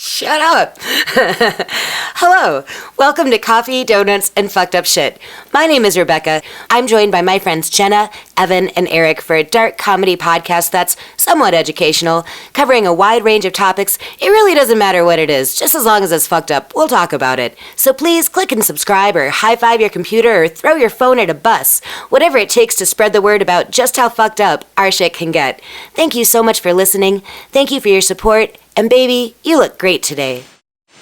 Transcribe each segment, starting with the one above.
Shut up! Hello, welcome to Coffee, Donuts, and Fucked Up Shit. My name is Rebecca. I'm joined by my friends Jenna, Evan, and Eric for a dark comedy podcast that's somewhat educational, covering a wide range of topics. It really doesn't matter what it is, just as long as it's fucked up, we'll talk about it. So please click and subscribe or high-five your computer or throw your phone at a bus. Whatever it takes to spread the word about just how fucked up our shit can get. Thank you so much for listening. Thank you for your support. And baby, you look great today.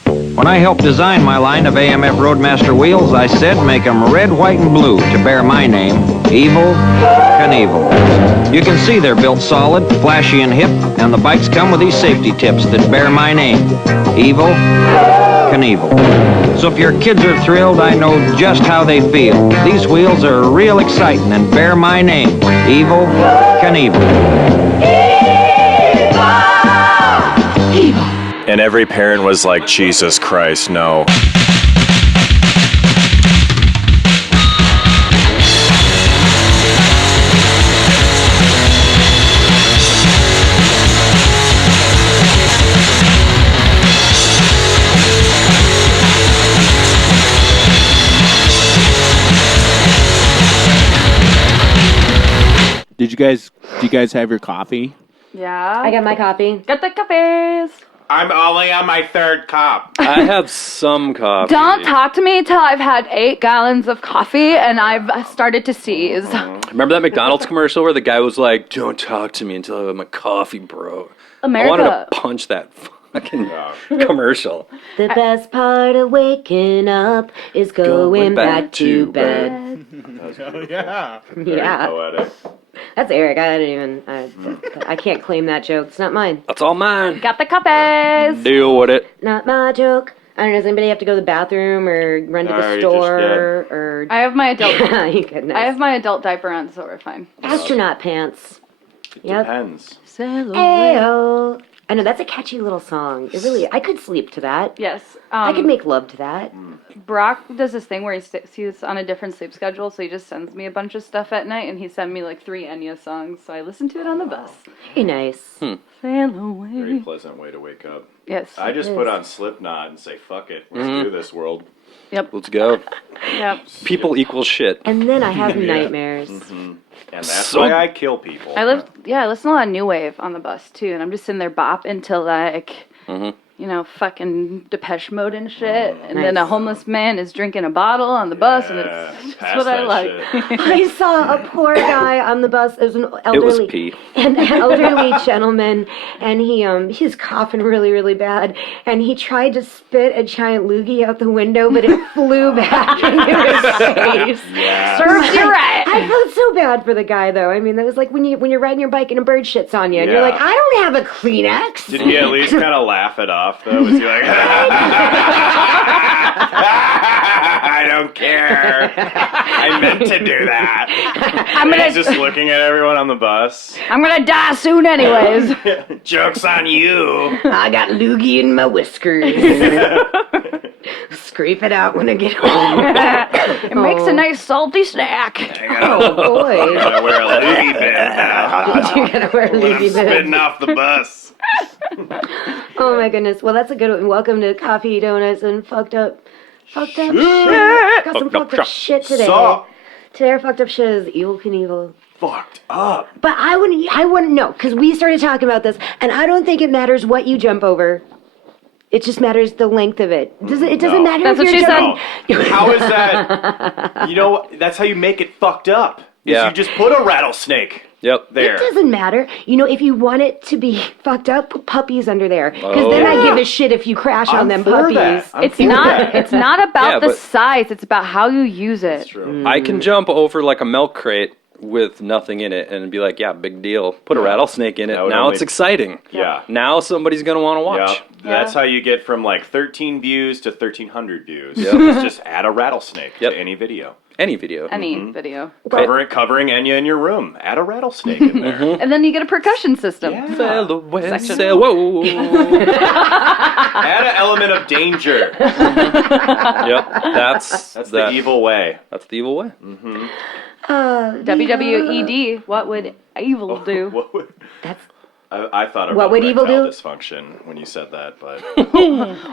When I helped design my line of AMF Roadmaster wheels, I said make them red, white, and blue to bear my name, Evel Knievel. You can see they're built solid, flashy, and hip, and the bikes come with these safety tips that bear my name, Evel Knievel. So if your kids are thrilled, I know just how they feel. These wheels are real exciting and bear my name, Evel Knievel. And every parent was like, Jesus Christ, no. Do you guys have your coffee? Yeah. I got my coffee. Got the coffees. I'm only on my third cup. I have some coffee. Don't talk to me till I've had 8 gallons of coffee and I've started to seize. Remember that McDonald's commercial where the guy was like, "Don't talk to me until I have my coffee, bro." America. I wanted to punch that fucking commercial. The best part of waking up is going back to bed. Yeah. Yeah. Poetic. That's Eric. I can't claim that joke. It's not mine. That's all mine. Got the coffees. Deal with it. Not my joke. I don't know. Does anybody have to go to the bathroom or run to No, the you store or? I have my adult. You goodness. I have my adult diaper on, so we're fine. astronaut pants. Yep. Depends. Ayo. I know that's a catchy little song. It really. I could sleep to that. Yes. I could make love to that. Brock does this thing where he's on a different sleep schedule, so he just sends me a bunch of stuff at night, and he sent me like 3 Enya songs, so I listen to it on the bus. Very nice. Sail away. Very pleasant way to wake up. Yes. I just put on Slipknot and say, fuck it, let's do this, world. Yep. Let's go. Yep. People equal shit. And then I have nightmares. And that's So- why I kill people. I listen to a lot of new wave on the bus too, and I'm just sitting there bopping till like, fucking Depeche Mode and shit, and then a Nice. homeless man is drinking a bottle on the bus, and it's pass what I that like. shit. I saw a poor guy on the bus. It was an elderly, It was pee. an elderly gentleman, and he's coughing really, really bad. And he tried to spit a giant loogie out the window, but it flew back into his face. Yeah. Serves you right. I felt so bad for the guy, though. I mean, that was like when you're riding your bike and a bird shits on you, and you're Yeah. like, I don't have a Kleenex. Did he at least kind of laugh it off, though? Was he like, I don't care. I meant to do that. I'm And he's gonna, just looking at everyone on the bus. I'm gonna die soon, anyways. Joke's on you. I got loogie in my whiskers. Scrape it out when I get home. It makes a nice salty snack. Oh, boy. Gotta wear a loogie bib now. You gotta wear a When I'm loogie spitting bib. off the bus. Oh my goodness. Well, that's a good one. Welcome to Coffee, Donuts, and Fucked Up Shit. Got some fucked up shit today. Sup? Today our fucked up shit is Evel Knievel. Fucked up. But I wouldn't know, because we started talking about this, and I don't think it matters what you jump over. It just matters the length of it. It doesn't matter That's if what you're she jumping. No. How is that? You know, that's how you make it fucked up. Is Yeah. you just put a rattlesnake Yep. there. It doesn't matter. You know, if you want it to be fucked up, put puppies under there. Because then I give a shit if you crash on them for puppies. that. I'm It's for not. that. It's not about Yeah, the but- size. It's about how you use it. That's true. I can jump over like a milk crate with nothing in it and be like, yeah, big deal. Put a rattlesnake in it. That would Now only- it's exciting. Yeah. Now somebody's going to want to Yeah. watch. That's how you get from like 13 views to 1,300 views. Yep. Is just add a rattlesnake Yep. to any video. Any video. Any video, Covering Enya in your room. Add a rattlesnake in there. and then you get a percussion system. Sail away, Section. sail, whoa. Add an element of danger. Yep. That's the evil way. That's the evil way. WWED. What would evil do? What would- That's I thought about What would Evel erectile do? dysfunction when you said that, but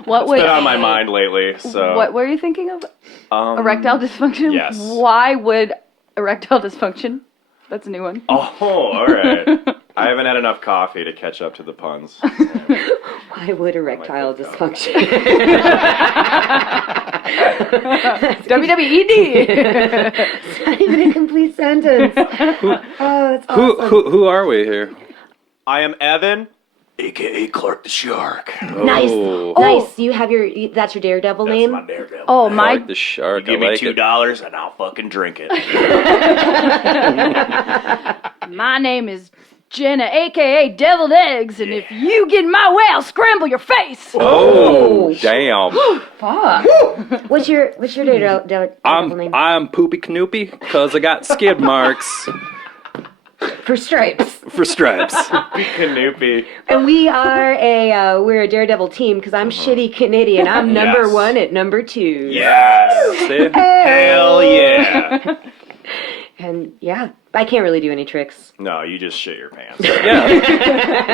What it's would been on my mind lately. So What were you thinking of? Erectile dysfunction? yes. Why would erectile dysfunction? That's a new one. Oh, all right. I haven't had enough coffee to catch up to the puns. Why would erectile dysfunction? WWED. It's not even a complete sentence. Oh, it's awesome. Who are we here? I am Evan, a.k.a. Clark the Shark. Nice. Oh. Nice. You have that's your Daredevil That's name? my Daredevil. Oh, I my. like the shark. Give I me like it. $2 and I'll fucking drink it. My name is Jenna, aka Deviled Eggs, and if you get in my way, I'll scramble your face. Oh, damn. Fuck. What's your Daredevil name? I'm Poopy Canoopy because I got skid marks For stripes. for stripes. Canoopy. And we're a Daredevil team because I'm shitty Canadian and I'm number Yes. 1 at number 2. Yes. See? Hell yeah. And yeah, I can't really do any tricks. No, you just shit your pants. Yeah,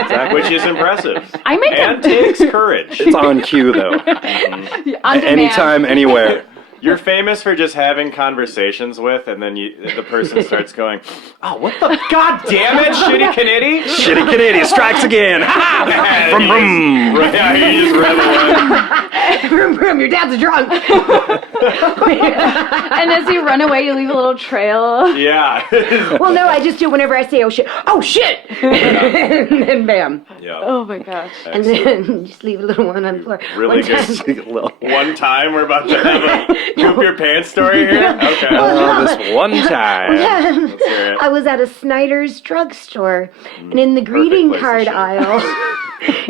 exactly. Which is impressive. I make And takes courage. It's on cue though. on demand. Anytime, anywhere. You're famous for just having conversations with, and then the person starts going, "Oh, what the god damn it, shitty Canadian!" Shitty Canadian strikes again. From room. Right, yeah, you just run away. Vroom, vroom, your dad's drunk. And as you run away, you leave a little trail. Yeah. Well, no, I just do it whenever I say, oh shit, and then bam. Yeah. Oh my gosh. And then just leave a little one on the floor. Really One time- just one time we're about to have a poop your pants story here? Okay. This one time. Let's hear it. I was at a Snyder's drugstore, and in the greeting place to card shit. aisle,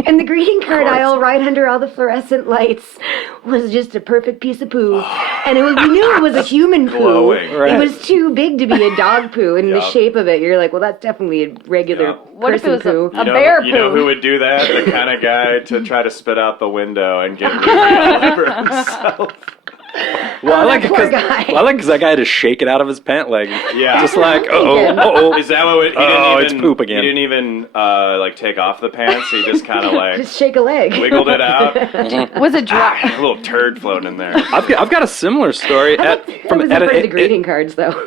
in the greeting card aisle, right under all the fluorescent lights, was just a perfect piece of poo, and we knew it was a human poo. Glowing. Right. It was too big to be a dog poo, and the Yup. shape of it, you're like, well, that's definitely a regular Yup. What if it person was poo. a bear You know poo? who would do that? The kind of guy to try to spit out the window and get really all over himself. Well, I like it poor because guy. that guy had to shake it out of his pant leg. Yeah. Just like, Is that what he didn't Oh, even, it's poop again. He didn't even like take off the pants. He just kind of like Just shake a leg. wiggled it out. Was it dry? A little turd floating in there. I've got a similar story That was in the greeting cards, though.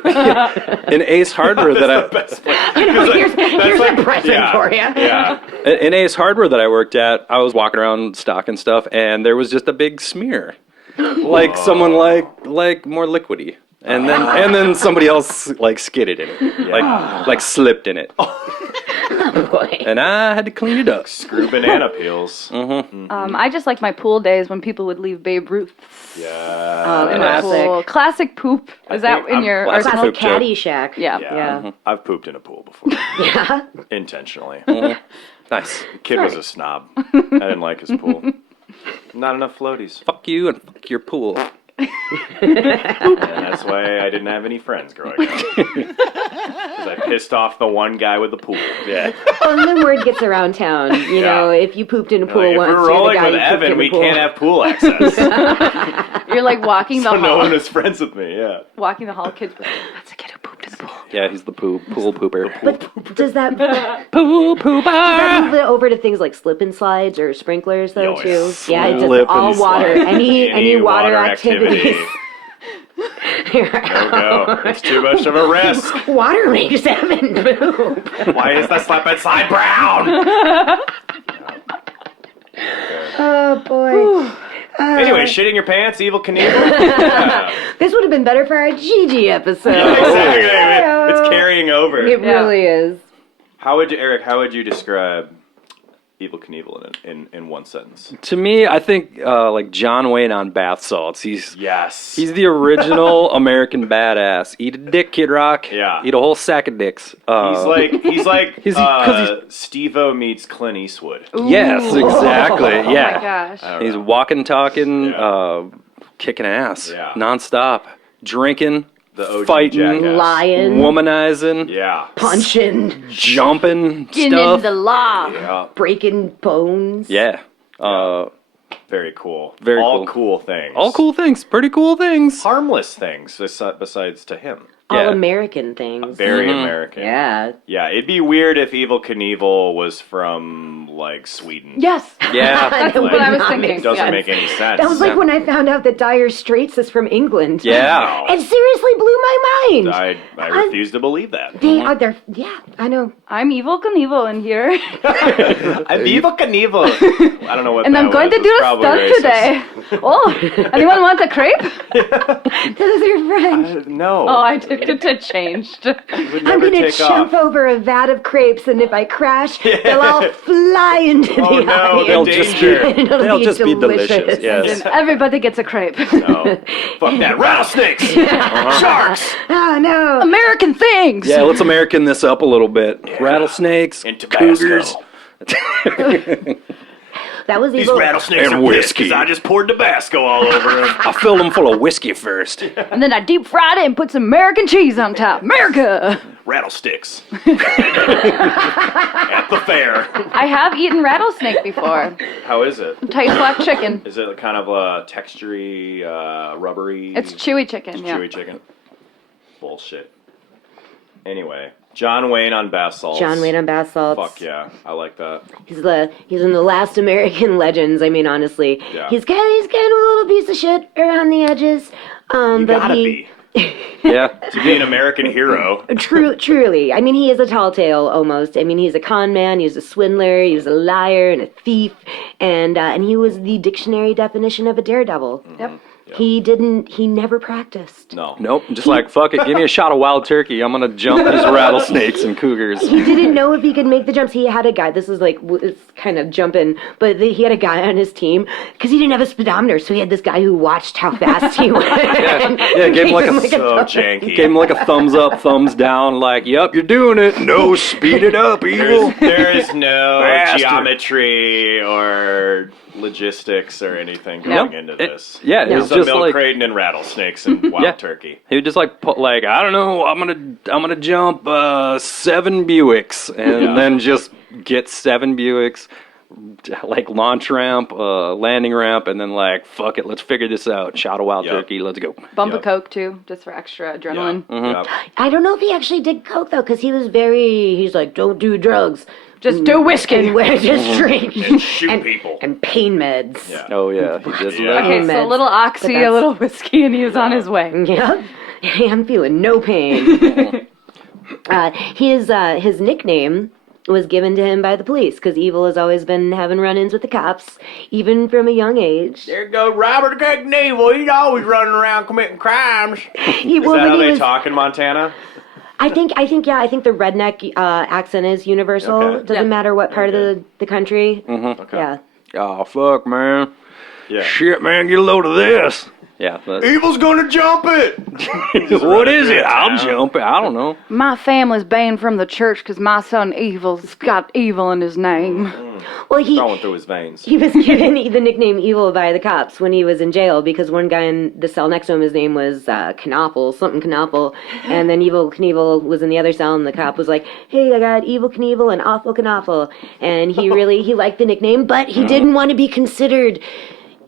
in Ace Hardware that Best place. I know, here's like- a present yeah, for you. Yeah. in Ace Hardware that I worked at, I was walking around stocking stuff, and there was just a big smear, like someone like more liquidy, and then somebody else like skidded in it, like slipped in it, Oh, boy. and I had to clean it up. Screw banana peels. I just like my pool days when people would leave Babe Ruths Yeah. in the pool. Classic poop. Is that think in I'm your classic arsenal? poop joke. Caddyshack. Yeah. Yeah. I've pooped in a pool before. Yeah. Intentionally. Nice. The kid was a snob. I didn't like his pool. Not enough floaties. Fuck you and fuck your pool. And that's why I didn't have any friends growing up. Because I pissed off the one guy with the pool. Yeah. Well, and then word gets around town. You know, if you pooped in a pool Like, if once, we're you're the rolling guy with who pooped in Evan, a we pool. can't have pool access. You're like walking the So no hall. one is friends with me, yeah. Walking the hall, kids. That's a kid who pooped in the pool. Yeah, he's the pool pooper. But does that Pool pooper. move it over to things like slip and slides or sprinklers though Oh, too? it's Yeah, it's just slip all and water. slide. Any water activities. No, it's too much of a risk. Water makes Evan poop. Why is the slip and slide brown? Oh boy. Anyway, shitting your pants, Evel Knievel. Yeah, This would have been better for our Gigi episode. exactly. It's carrying over. It really is. Eric, how would you describe Evel Knievel in one sentence? To me, I think like John Wayne on bath salts. He's the original American badass. Eat a dick, Kid Rock. Yeah. Eat a whole sack of dicks. He's like He's- Steve-O meets Clint Eastwood. Yes, exactly. Oh Yeah. my gosh. He's walking, talking, kicking ass, Yeah. nonstop, drinking, The OG fighting, jackass. Lying, womanizing, Yeah. punching, jumping Getting stuff. in the law. Yeah. breaking bones. Yeah. Very cool. Very All cool. cool things. All cool things. Pretty cool things. Harmless things besides to him. All Yeah. American things. Very American. Yeah. Yeah, it'd be weird if Evel Knievel was from, like, Sweden. Yes. Yeah. That's Like, what I was not thinking. It doesn't Yes. make any sense. That was like when I found out that Dire Straits is from England. Yeah. It seriously blew my mind. I refuse to believe that. They are there. Yeah, I know. I'm Evel Knievel in here, I'm Evel Knievel. I don't know what and that I'm going was. to do It's a probably stunt racist. today. Oh, anyone want a crepe? Those are French. No. Oh, I did it changed. Would I'm never gonna take jump off. over a vat of crepes, and if I crash, they'll all fly into Oh the no, audience. the just danger. It'll They'll be just be delicious. Yes. And everybody gets a crepe. No. Fuck that. Rattlesnakes! Sharks! Oh no! American things. Yeah, let's American this up a little bit. Rattlesnakes, And Tabasco. cougars. That was These evil. rattlesnakes And are whiskey. because I just poured Tabasco all over them. I filled them full of whiskey first. And then I deep fried it and put some American cheese on top. America. Rattlesticks. At the fair. I have eaten rattlesnake before. How is it? Tastes like chicken. Is it kind of a textury, rubbery? It's chewy chicken. Yeah. Chewy chicken. Bullshit. Anyway, John Wayne on bath salts. John Wayne on bath salts. Fuck yeah, I like that. He's in the last American Legends. I mean, honestly, Yeah. he's kind of a little piece of shit around the edges. You But gotta he be Yeah. to be an American hero. truly. I mean, he is a tall tale almost. I mean, he's a con man. He's a swindler. He was a liar and a thief, and he was the dictionary definition of a daredevil. Yep. He never practiced. No. Nope. Just like, fuck it. Give me a shot of wild turkey. I'm going to jump these rattlesnakes and cougars. He didn't know if he could make the jumps. He had a guy. This is like it's kind of jumping, but he had a guy on his team because he didn't have a speedometer. So he had this guy who watched how fast he went. Yeah, gave him like a So janky. Gave him like a thumbs up, thumbs down, like, yep, you're doing it. No, speed it up, evil. There is no Bastard. geometry or logistics or anything going into this. Yeah, it was It's a just milk like, crate and rattlesnakes and wild Yeah. turkey. he would just like put like, I don't know, I'm gonna jump 7 Buicks and Yeah. then just get 7 Buicks, like launch ramp, landing ramp, and then like, fuck it, let's figure this out. Shot of wild Yep. turkey, let's go. Bump Yep. of Coke too, just for extra adrenaline. Yeah. I don't know if he actually did coke though, because he's like, don't do drugs. Just do whiskey. And wear just drink And shoot people. and pain meds. Yeah. Oh yeah, he did Yeah. that. Okay, so a meds. little But oxy, a that's- little whiskey, and he was on his way. Yep. I'm feeling no pain. His nickname was given to him by the police because Evil has always been having run-ins with the cops, even from a young age. There goes Robert Knievel. He's always running around committing crimes. He, Is well, that when how he they was- talk in Montana? I think the redneck accent is universal. Okay. Doesn't Yep. matter what part of the country. Okay. Yeah. Oh fuck, man. Yeah. Shit, man, get a load of this. Yeah. That's, Evil's gonna jump it. what is it? Yeah. I'll jump it. I don't know. My family's banned from the church because my son Evil's got evil in his name. Well, Going through his veins. he was given the nickname Evil by the cops when he was in jail because one guy in the cell next to him, his name was Knievel, and then Evel Knievel was in the other cell, and the cop was like, "Hey, I got Evel Knievel and Awful Knievel," and he liked the nickname, but he didn't want to be considered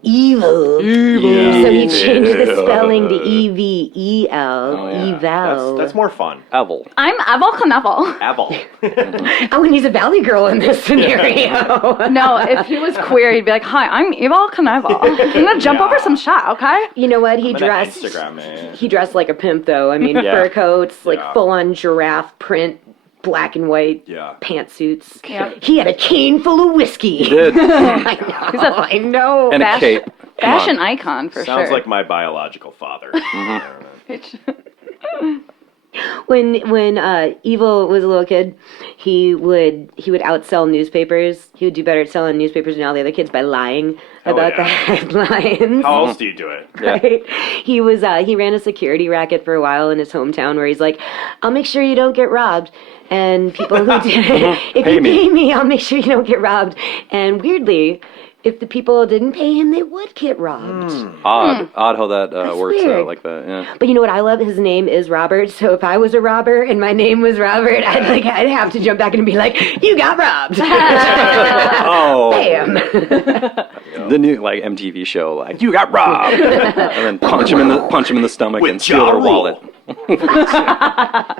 evil. So he changed the spelling to Evel. Evel. That's more fun. Evel. I'm Evel Knievel. Evel. Oh, and he's a valley girl in this scenario. No, if he was queer, he'd be like, "Hi, I'm Evel Knievel. I'm gonna jump over some shot, okay?" You know what? He I'm an dressed. Instagram man. He dressed like a pimp, though. I mean, Yeah. fur coats, like Yeah. full-on giraffe print, black and white Yeah. pantsuits. Yep. He had a cane full of whiskey. He did. I know. And a Fashion- cape. Come on. Fashion icon for Sounds sure. like my biological father. I don't know. When Evil was a little kid, he would outsell newspapers. He would do better at selling newspapers than all the other kids by lying about yeah. the headlines. How else do you do it? Yeah. Right? He ran a security racket for a while in his hometown where he's like, "I'll make sure you don't get robbed." And people who did it, if Pay you me. pay me, I'll make sure you don't get robbed. And weirdly, if the people didn't pay him, they would get robbed. Odd how that works weird. out like that. Yeah. But you know what I love? His name is Robert. So if I was a robber and my name was Robert, I'd have to jump back and be like, "You got robbed." Oh, Bam. the new like MTV show, like you got robbed, and then punch him in the stomach With and steal their Ja wallet.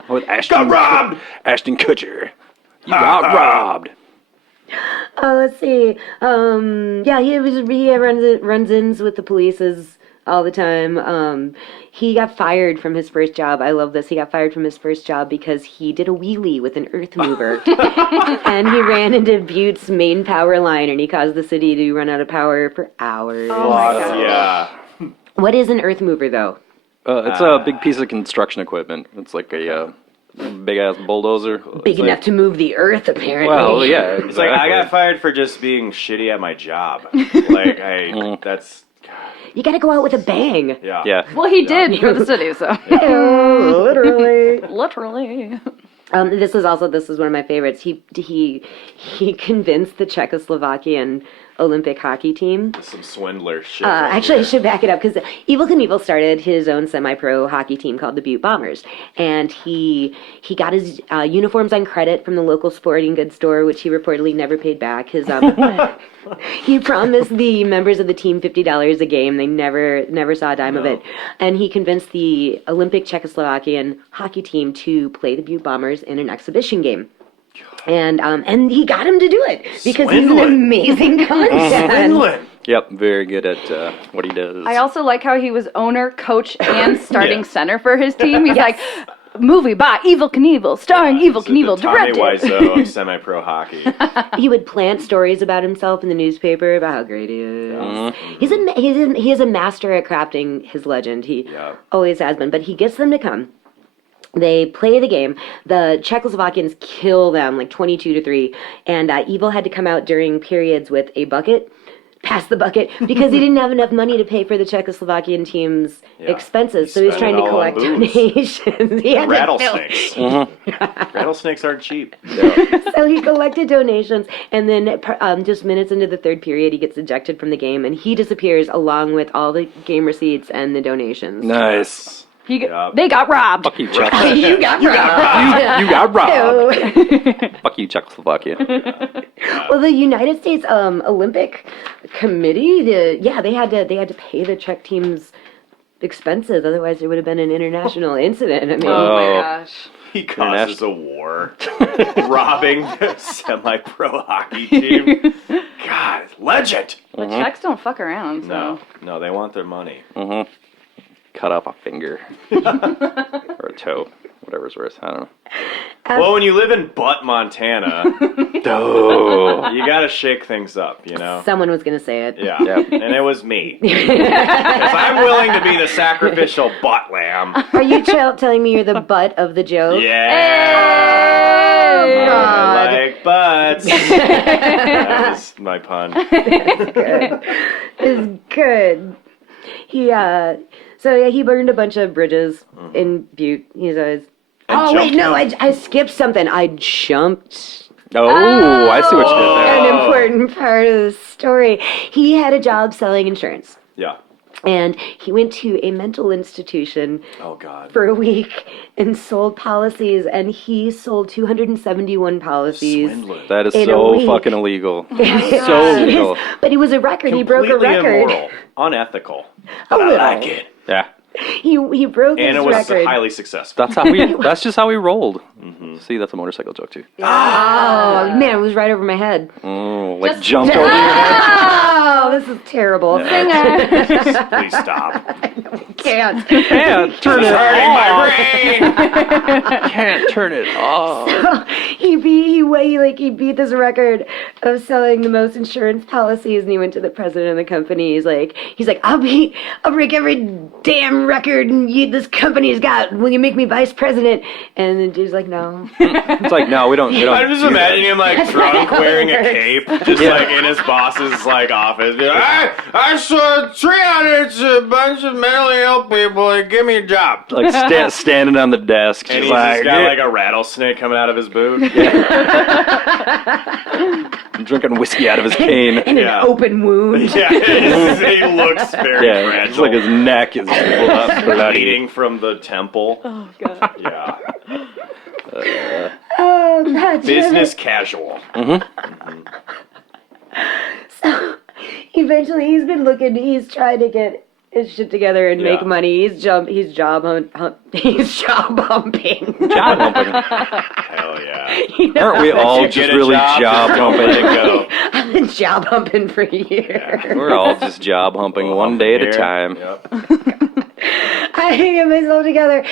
With Ashton, Got robbed! Ashton Kutcher, you got robbed. Oh, let's see. Yeah, he runs ins with the police all the time. He got fired from his first job. I love this. He got fired from his first job because he did a wheelie with an earth mover. And he ran into Butte's main power line, and he caused the city to run out of power for hours. Oh my God. Yeah. What is an earth mover, though? It's a big piece of construction equipment. It's like a big ass bulldozer. Big enough to move the earth, apparently. Well, yeah. It's like I got fired for just being shitty at my job. Like that's You gotta go out with a bang. yeah. Yeah. Well, he did for the city, so. Literally. Literally. This is one of my favorites. He convinced the Czechoslovakian Olympic hockey team. Some swindler shit. Actually, I should back it up because Evel Knievel started his own semi-pro hockey team called the Butte Bombers, and he got his uniforms on credit from the local sporting goods store, which he reportedly never paid back. His he promised the members of the team $50 a game. They never saw a dime of it, and he convinced the Olympic Czechoslovakian hockey team to play the Butte Bombers in an exhibition game. And he got him to do it because he's an amazing content. Yep, very good at what he does. I also like how he was owner, coach, and starting center for his team. He's like, movie by Evel Knievel, starring Evel Knievel, directed. Tommy Wiseau of semi-pro hockey. He would plant stories about himself in the newspaper about how great he is. He's a master at crafting his legend. He always has been. But he gets them to come. They play the game. The Czechoslovakians kill them like 22-3. And Evel had to come out during periods with a bucket, pass the bucket, because he didn't have enough money to pay for the Czechoslovakian team's expenses. So he was trying to collect donations. He had Rattlesnakes. Rattlesnakes aren't cheap. So he collected donations, and then just minutes into the third period, he gets ejected from the game, and he disappears along with all the game receipts and the donations. Nice. They got robbed. Fuck you, Czech. You got robbed. You got robbed. Fuck you, Czechoslovakia. Well, the United States Olympic Committee, they had to pay the Czech team's expenses. Otherwise, there would have been an international incident. I mean, Oh my gosh. He causes a war, robbing the semi-pro hockey team. God, legend. The Czechs don't fuck around, so. No, they want their money. Cut off a finger or a toe, whatever's worse. I don't know. Well, when you live in Butte, Montana, Oh. you gotta shake things up, you know? someone was going to say it. Yeah, and it was me. Because I'm willing to be the sacrificial butt lamb. Are you telling me you're the butt of the joke? Yeah! Oh, God. I like butts. That was my pun. It's good. He burned a bunch of bridges in Butte. He's always. I skipped something. I jumped. Oh, I see what you did there. An important part of the story. He had a job selling insurance. Yeah. And he went to a mental institution Oh, God. for a week and sold policies, and he sold 271 policies. Swindler. That is in a so week. fucking illegal. So illegal. But he was a record. He broke a Completely record. immoral. Unethical. A little. I like it. Yeah. He broke And his it was record. highly successful. That's just how we rolled. See, that's a motorcycle joke too. Oh man, it was right over my head. Oh, like jumped over your head. Oh, this is terrible. Please stop. Can't. Can't turn it Hurting my brain. Can't turn it off. He beat this record of selling the most insurance policies, and he went to the president of the company. He's like, I'll break every damn record this company's got. Will you make me vice president? And the dude's like, no. It's like, no, we don't. I'm just imagining him like drunk, wearing a cape, just like in his boss's like office. Be like, I sold 300 to a bunch of mentally ill help people. Give me a job. Like standing on the desk. And She's he's like, just got like a rattlesnake coming out of his boot. drinking whiskey out of his cane. And Yeah. an open wound. Yeah, he looks very Yeah, fragile. it's like his neck is bloody. bleeding from the temple. Oh god. Yeah. Oh, God. Business casual. So eventually he's been looking, he's trying to get his shit together and make Yeah. money. He's job humping. Job humping. Hell yeah. Aren't we all You just get a really job, job let it humping? go. I've been job humping for years. We're all just job humping one day at a Here. time. Yep. I get myself together.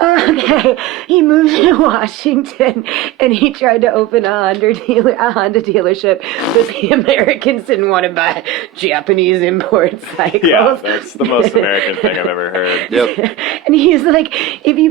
Okay, he moved to Washington and he tried to open a Honda dealership, but the Americans didn't want to buy Japanese import cycles. Yeah, that's the most American thing I've ever heard. Yep. And he's like, if you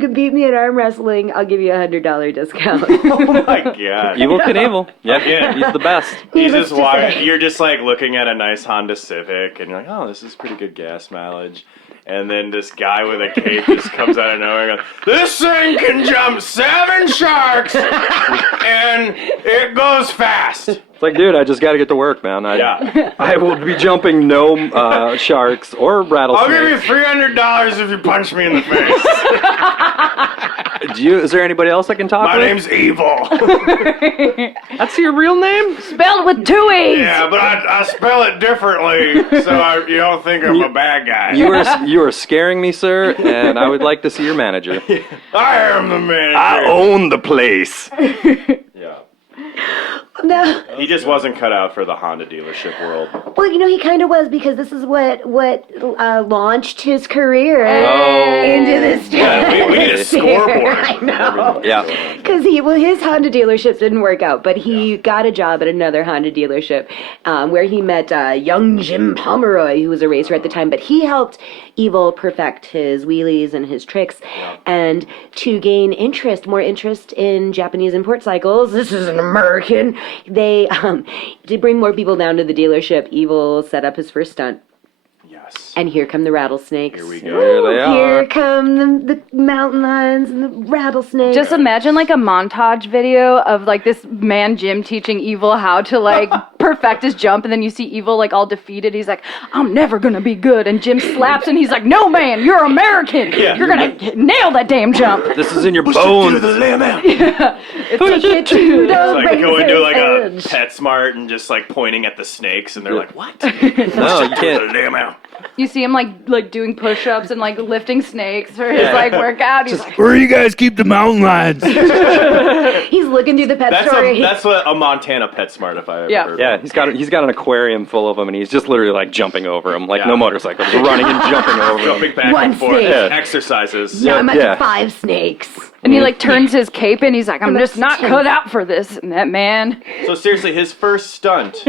can beat me at arm wrestling, I'll give you $100 discount. Oh my god. Evel Knievel. Yeah, Yeah. he's the best. He's Needless just to walking. say. You're just like looking at a nice Honda Civic, and you're like, "Oh, this is pretty good gas mileage." And then this guy with a cape just comes out of nowhere and goes, "This thing can jump 7 sharks, and it goes fast." It's like, dude, I just got to get to work, man. Yeah. I will be jumping no sharks or I'll rattlesnakes. give you $300 if you punch me in the face. Is there anybody else I can talk My with? name's Evil. That's your real name? Spelled with 2 E's. Yeah, but I spell it differently, so you don't think I'm a bad guy. You are scaring me, sir, and I would like to see your manager. I am the manager. I own the place. Yeah. No. He just wasn't cut out for the Honda dealership world. Well, he kind of was, because this is what launched his career Oh. into this. Yeah, we need a scoreboard. I know. Yeah. Because his Honda dealership didn't work out, but he got a job at another Honda dealership where he met young Jim Pomeroy, who was a racer at the time. But he helped Evel perfect his wheelies and his tricks, and to gain more interest in Japanese import cycles. This is an American. They did bring more people down to the dealership. Evel set up his first stunt. Yes. And here come the rattlesnakes. Here we Here go. they are. Here come the mountain lions and the rattlesnakes. Just imagine like a montage video of like this man Jim teaching Evel how to like perfect his jump, and then you see Evel like all defeated. He's like, "I'm never gonna be good," and Jim slaps, and he's like, "No, man, you're American. Yeah. You're gonna nail that damn jump." This is in your bones. It's like It's like going to like a PetSmart and just like pointing at the snakes, and they're like, "What?" No, you can't. Damn out. You see him like doing push-ups and like lifting snakes for his like workout. He's like, Where do you guys keep the mountain lions? He's looking through the pet store. That's what a Montana PetSmart, if I ever Yeah. heard. Yeah, he's got an aquarium full of them, and he's just literally like jumping over them, like Yeah. no motorcycle, just running and jumping over Jumping them. back One and forth, snake. Yeah. exercises. Yeah, I'm at Yeah. 5 snakes. and he like turns his cape and he's like, "I'm that's just not 10. cut out for this." And that man, So seriously, his first stunt.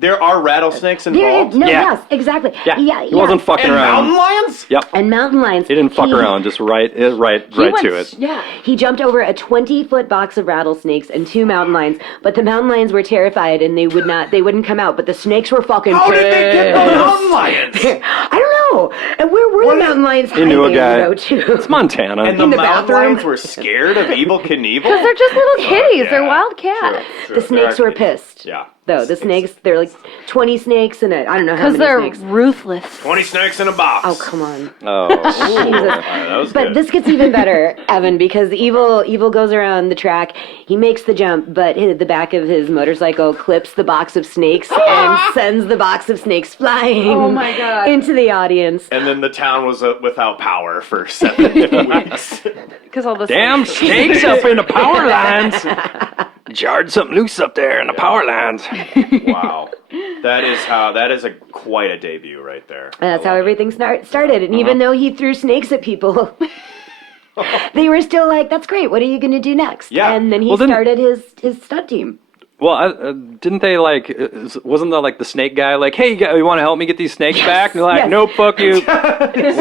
There are rattlesnakes involved. No, Yeah. yes, exactly. Yeah, he wasn't fucking And around. mountain lions. Yep, And mountain lions. he didn't fuck around, just right went to it. Yeah. He jumped over a 20-foot box of rattlesnakes and 2 mountain lions, but the mountain lions were terrified and they wouldn't come out, but the snakes were fucking How did they get the pissed. mountain lions? I don't know. And where were the mountain lions He knew a hiding, guy. though, too? It's Montana. And the In the mountain bathroom? lions were scared of Evel Knievel. Because they're just little kitties. Yeah. They're wild cats. The snakes were pissed. Yeah. Though the snakes, they're like 20 snakes in it. I don't know how Because many they're snakes. ruthless. 20 snakes in a box. Oh, come on. Oh, Jesus. That was But good. this gets even better, Evan, because Evel goes around the track. He makes the jump, but the back of his motorcycle clips the box of snakes and sends the box of snakes flying Oh my God. into the audience. And then the town was without power for 7 weeks. Because all the damn snakes up in the power lines. Jarred something loose up there in the power lines. Wow. That is quite a debut right there. And that's how everything started. And even though he threw snakes at people, they were still like, "That's great. What are you going to do next?" Yeah. And then he Well, then- started his stunt team. Well, didn't they like? Wasn't the like the snake guy like, "Hey, you want to help me get these snakes back?" And they're like, Yes. "Nope, fuck you.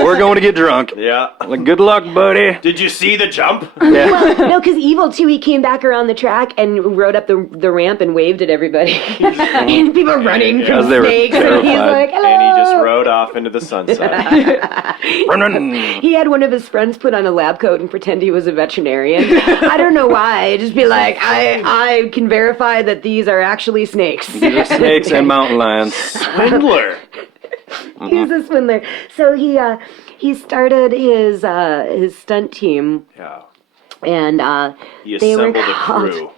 We're going to get drunk." Yeah. Like, good luck, buddy. Did you see the jump? Yeah. No, because Evil too, he came back around the track and rode up the ramp and waved at everybody. And people running Yeah. from They were snakes. And he's terrified. like, hello. And he just rode off into the sunset. Run, run. He had one of his friends put on a lab coat and pretend he was a veterinarian. I don't know why. Just be like, I can verify that these are actually snakes. These are snakes and mountain lions. Swindler. He's a swindler. So he started his stunt team, Yeah. and He they were assembled a called. crew.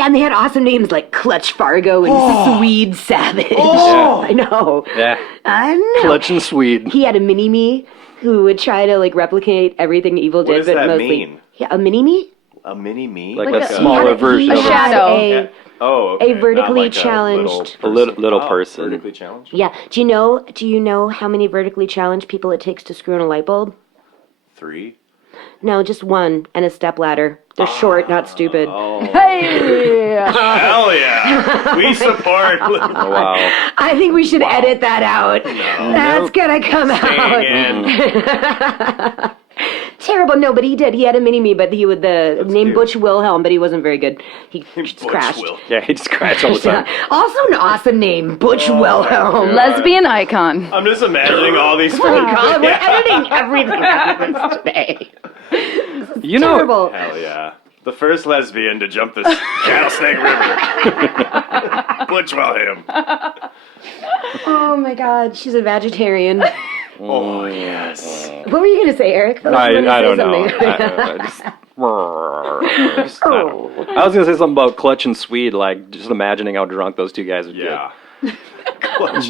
And they had awesome names like Clutch Fargo and Swede Savage. Oh. I know. Yeah. I know. Clutch and Swede. He had a mini-me who would try to like replicate everything Evil did, What does but that mostly mean? Yeah, a mini-me. A mini-me? Like Like a he smaller had a- version he of A it. had shadow. a- Oh, okay. a vertically Not like challenged- A little person. Vertically challenged? Yeah. Do you know how many vertically challenged people it takes to screw in a light bulb? 3? No, just one and a step ladder. They're short, not stupid. Oh. Hey! Hell yeah. We support. Oh, wow. I think we should edit that out. That's gonna come out. Staying in. Terrible. No, but he did. He had a mini-me, but he would named cute. Butch Wilhelm, but he wasn't very good. He just Butch crashed. Will. Yeah, he just crashed all the time. Yeah. Also an awesome name, Butch Wilhelm. Lesbian icon. I'm just imagining all these Oh my fucking- God, we're editing everything that happens today. You know, Terrible. Hell yeah. The first lesbian to jump this Rattlesnake River. Butch Wilhelm. Oh my God, she's a vegetarian. Oh, yes. What were you gonna say, Eric? I You were gonna don't say know. something. I was gonna say something about Clutch and Swede, like just imagining how drunk those two guys would Yeah. get. But Clutch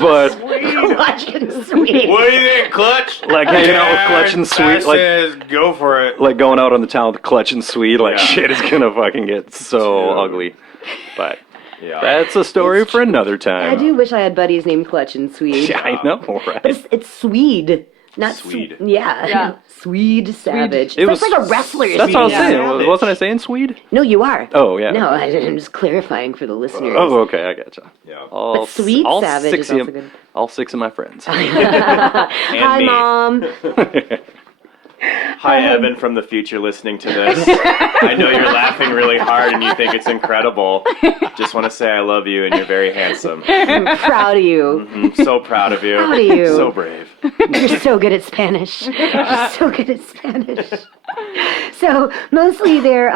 and Sweet. What do you think, Clutch? like hanging out with Clutch and Swede, like says, go for it. like going out on the town with Clutch and Swede, like Yeah. shit is gonna fucking get so Dude. ugly. But Yeah. that's a story for another time. I do wish I had buddies named Clutch and Swede. Yeah, I know, But right? it's Swede, not Swede. Yeah. Yeah. Swede Savage. It It's was like a wrestler. That's what I was Swede. saying. Savage. Wasn't I saying Swede? No, you are. Oh yeah. No, I'm just clarifying for the listeners. Oh, okay, I gotcha. Yeah. All, But Swede all Savage six is also of, good. all 6 of my friends. Hi, me. Mom. Hi, Evan from the future listening to this. I know you're laughing really hard and you think it's incredible. Just want to say I love you and you're very handsome. I'm proud of you. I'm so proud of you. Proud of you. So brave. You're so good at Spanish. You're so good at Spanish. So mostly their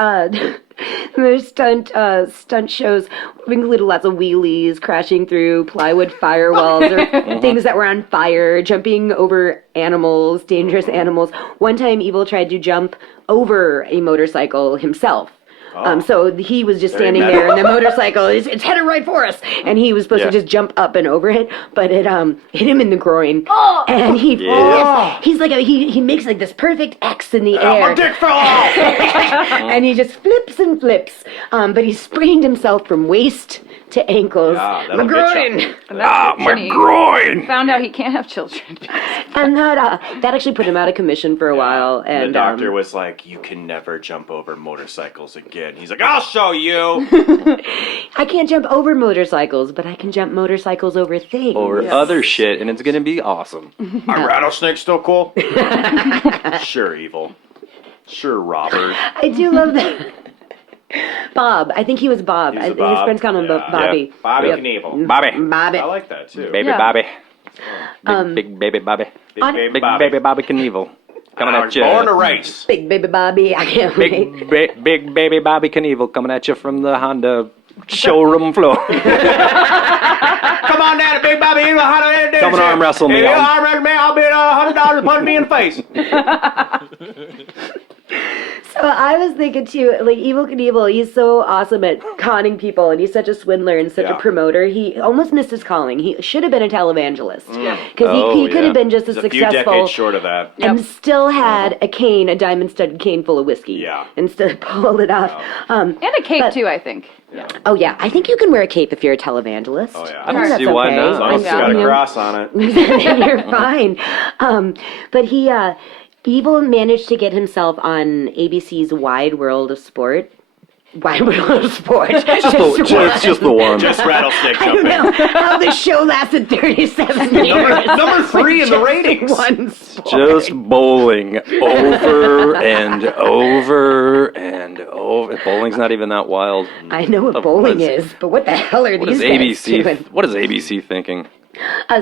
stunt shows included lots of wheelies, crashing through plywood firewalls or things that were on fire, jumping over animals, dangerous animals. One time, Evil tried to jump over a motorcycle himself. So he was just standing there, and the motorcycle it's headed right for us, and he was supposed to just jump up and over it, but it hit him in the groin, and he's like he makes like this perfect X in the air, My dick fell off! and he just flips and flips, but he sprained himself from waist to ankles. Yeah, My that'll get groin, My groin! Found out he can't have children. and that actually put him out of commission for a while, The and doctor was like, you can never jump over motorcycles again. He's like, I'll show you. I can't jump over motorcycles, but I can jump motorcycles over things. Or other shit, and it's gonna be awesome. Are rattlesnakes still cool? Sure, Evil. Sure, Robert. I do love that. Bob. I think he was Bob. He's a His Bob. friends called him Yeah. Bobby. Bobby Yep. Knievel. Bobby. Bobby. I like that too. Baby Yeah. Bobby. Big baby Bobby. Big baby Big Bobby. baby Bobby Knievel. Coming I at was you. born to race. Big baby Bobby. I can't wait. Big baby Bobby Knievel coming at you from the Honda showroom floor. Come on down to Big Bobby. You know how to do Come and arm wrestle me. If you arm wrestle me, I'll be $100 to punch me in the face. So I was thinking too, like Evel Knievel, he's so awesome at conning people, and he's such a swindler and such a Yeah. promoter. He almost missed his calling. He should have been a televangelist because Oh, he could yeah. have been just as He's a few successful decades short of that. and still had a cane, a diamond-studded cane full of whiskey. Yeah. and still pulled it off. And a cape, But- too, I think. Oh yeah, I think you can wear a cape if you're a televangelist. Oh, yeah. I don't think see that's why okay. not. As long as it's Yeah. got a You know, cross on it. you're fine. But Evil managed to get himself on ABC's Wide World of Sport. Wide World of Sports. It's just the one. Just rattlesnake I don't jumping. know how the show lasted 37 years. Number 3 in the ratings. One sport. Just bowling over and over and over. Bowling's not even that wild. I know what bowling is, but what the hell are What these is guys doing? ABC? What is ABC thinking?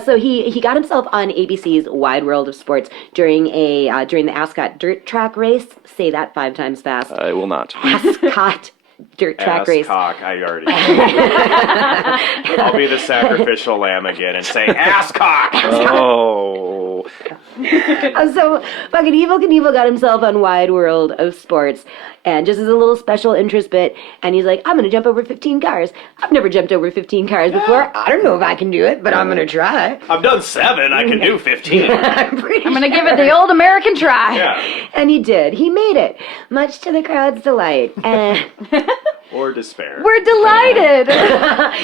So he got himself on ABC's Wide World of Sports during the Ascot dirt track race. Say that 5 times fast. I will not. Ascot dirt track race. Cock, I already. I'll be the sacrificial lamb again and say ass cock. Oh. So fucking Evel Knievel got himself on Wide World of Sports, and just as a little special interest bit, and he's like, I'm gonna jump over 15 cars. I've never jumped over 15 cars before. I don't know if I can do it, but I'm gonna try. I've done 7. I can do 15. I'm gonna give it the old American try. Yeah. And he did. He made it, much to the crowd's delight. And Or despair. We're delighted.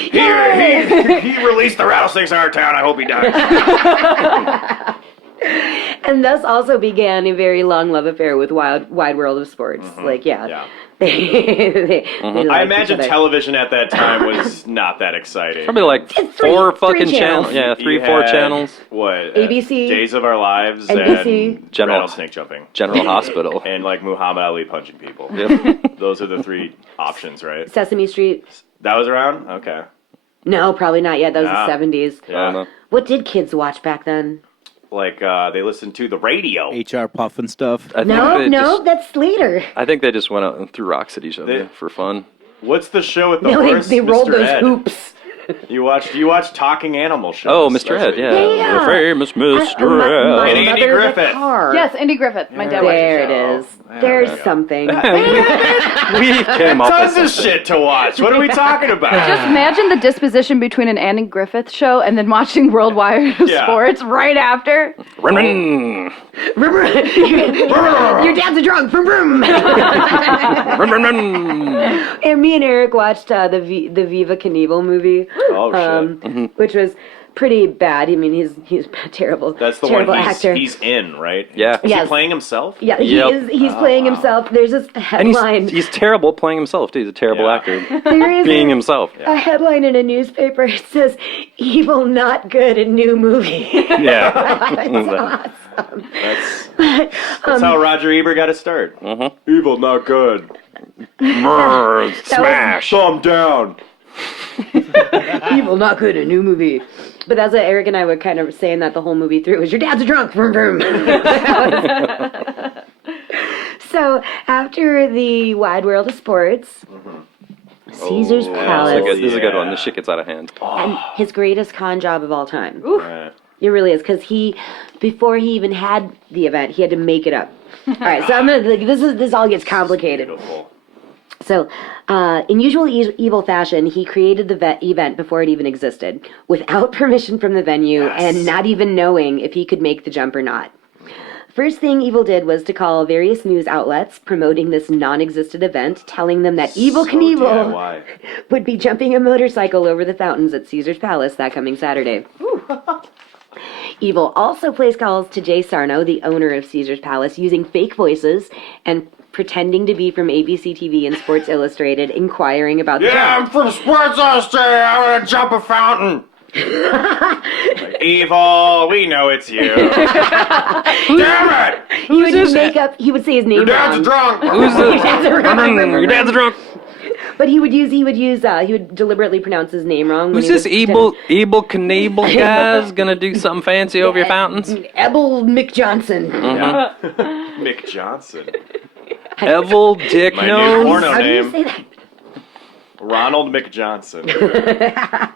He released the rattlesnakes in our town. I hope he dies. and thus also began a very long love affair with Wide World of Sports. Like, Yeah. they I liked imagine each other. television at that time was not that exciting. Probably like three 4 channels. fucking channels. Yeah, 3, You 4 had, channels. What? ABC, Days of Our Lives, NBC, and General- rattlesnake jumping, General Hospital. and like Muhammad Ali punching people. Yep. Those are the 3 options, right? Sesame Street. That was around. Okay. No, probably not yet. That was No. the 70s. I don't know. What did kids watch back then? Like they listened to the radio. HR puff and stuff. I think No, they that's later. I think they just went out and threw rocks at each other They- for fun. What's the show with the No, horse? they rolled Mr. those Ed? hoops. You watched talking animal shows. Oh, Mr. That's Ed, what you yeah. did. Yeah. The famous Mr. My Ed. And Andy mother's a Griffith. car. Yes, Andy Griffith. My dad watches There the it show. is. There's something. We came up Tons with of shit to watch. What are we talking about? Just imagine the disposition between an Andy Griffith show and then watching Worldwide of Yeah. Sports right after. something. Your dad's a drunk. Vroom, vroom. And me and Eric watched the Viva Knievel movie. Oh shit. Which was pretty bad. I mean, he's a terrible, That's the terrible one actor. he's in, right? Yeah. Is Yes. he playing himself? Yeah, Yep. he's playing himself. There's this And headline. he's terrible playing himself, too. He's a terrible Yeah. actor. There is Being himself. a headline in a newspaper. It says, "Evil not good in new movie." Yeah. That's awesome. That's how Roger Ebert got his start. Evil, not good. Smash. Thumb down. Evil not good in a new movie. But that's what Eric and I were kind of saying that the whole movie through was your dad's a drunk. Vroom, vroom. So after the Wide World of Sports, Caesar's Palace, This is a good one. This shit gets out of hand. and his greatest con job of all time. Right. It really is, because before he even had the event, he had to make it up. All right, so I'm gonna this all gets complicated. Beautiful. So, in usual evil fashion, he created the event before it even existed, without permission from the venue, and not even knowing if he could make the jump or not. First thing Evil did was to call various news outlets promoting this non-existent event, telling them that Evel Knievel DIY. would be jumping a motorcycle over the fountains at Caesar's Palace that coming Saturday. Evil also placed calls to Jay Sarno, the owner of Caesar's Palace, using fake voices and pretending to be from ABC TV and Sports Illustrated, inquiring about the Yeah, I'm jump. from Sports Illustrated. I'm gonna jump a fountain. Evil, we know it's you. Damn it! He would say his name Your dad's wrong. drunk. Your dad's drunk. But he would deliberately pronounce his name wrong. when Who's he this was Evel Knievel guy's gonna do something fancy over your fountains? Ebel McJohnson. Mick Johnson. Evel Dick My new Nose? porno How do you name. say that? Ronald McJohnson.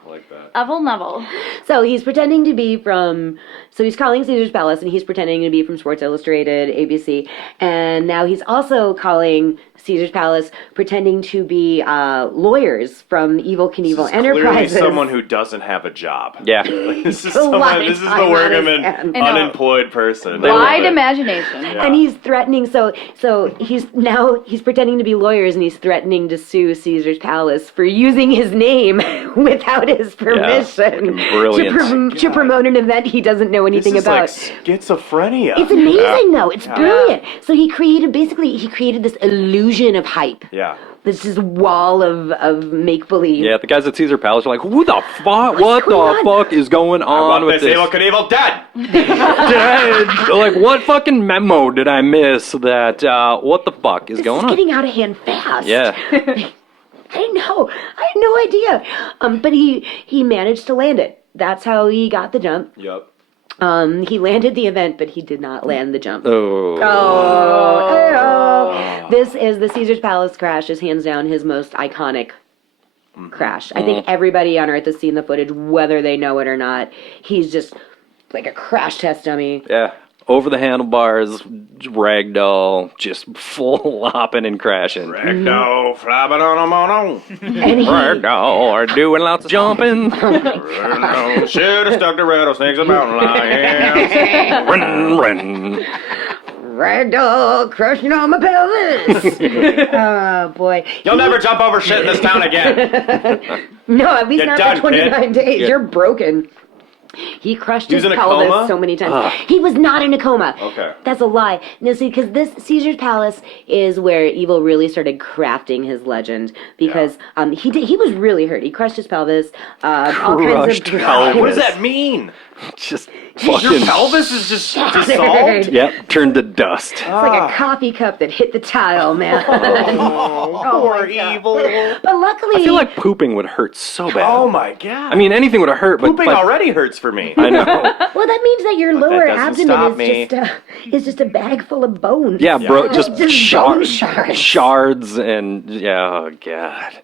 Like that. Evel Knievel. So he's pretending to be from. So he's calling Caesar's Palace, and he's pretending to be from Sports Illustrated, ABC, and now he's also calling Caesar's Palace, pretending to be lawyers from Evel Knievel Clearly Enterprises. someone who doesn't have a job. Yeah. This is A lot someone. of This is the time work on of his an hands. I know. unemployed person. Wide imagination. Yeah. And he's threatening. So he's pretending to be lawyers, and he's threatening to sue Caesar's Palace for using his name without his permission brilliant. to promote an event he doesn't know anything This is about. like schizophrenia. It's amazing, though. It's brilliant. So he created this illusion of hype. Yeah. this just wall of make-believe. Yeah, the guys at Caesar Palace are like, who the fuck? What the fuck is going on with this? Evel Knievel dead. Dead. Like, what fucking memo did I miss that, what the fuck is going It's on? getting out of hand fast. Yeah. I know. I had no idea. But he managed to land it. That's how he got the jump. Yep. He landed the event, but he did not land the jump. Oh. This is the Caesar's Palace crash is hands down his most iconic crash. I think everybody on Earth has seen the footage, whether they know it or not. He's just like a crash test dummy. Yeah. Over the handlebars, ragdoll, just full hopping and crashing. Ragdoll, flapping on a mono. And he, Ragdoll are doing lots of jumping. Should have stuck the rattlesnakes in mountain lions. Run. ragdoll crushing on my pelvis. Oh boy. You'll never jump over shit in this town again. No, at least You're not done, for 29 kid. days. You're broken. He crushed his in a pelvis coma? so many times. He was not in a coma. Okay. That's a lie. No, see, because this Caesar's Palace is where Evel really started crafting his legend. Because he was really hurt. He crushed his pelvis. All kinds of pelvis. What does that mean? Just Your fucking. pelvis is just Shattered. dissolved? Yep, turned to dust. It's like a coffee cup that hit the tile, man. Poor evil. But luckily, I feel like pooping would hurt so bad. Oh my god. I mean, anything would have hurt, but pooping like, already hurts for me. I know. well, that means that your lower doesn't stop me. abdomen is just a bag full of bones. Yeah, bro, just bone shards, shards. shards, and yeah, oh god.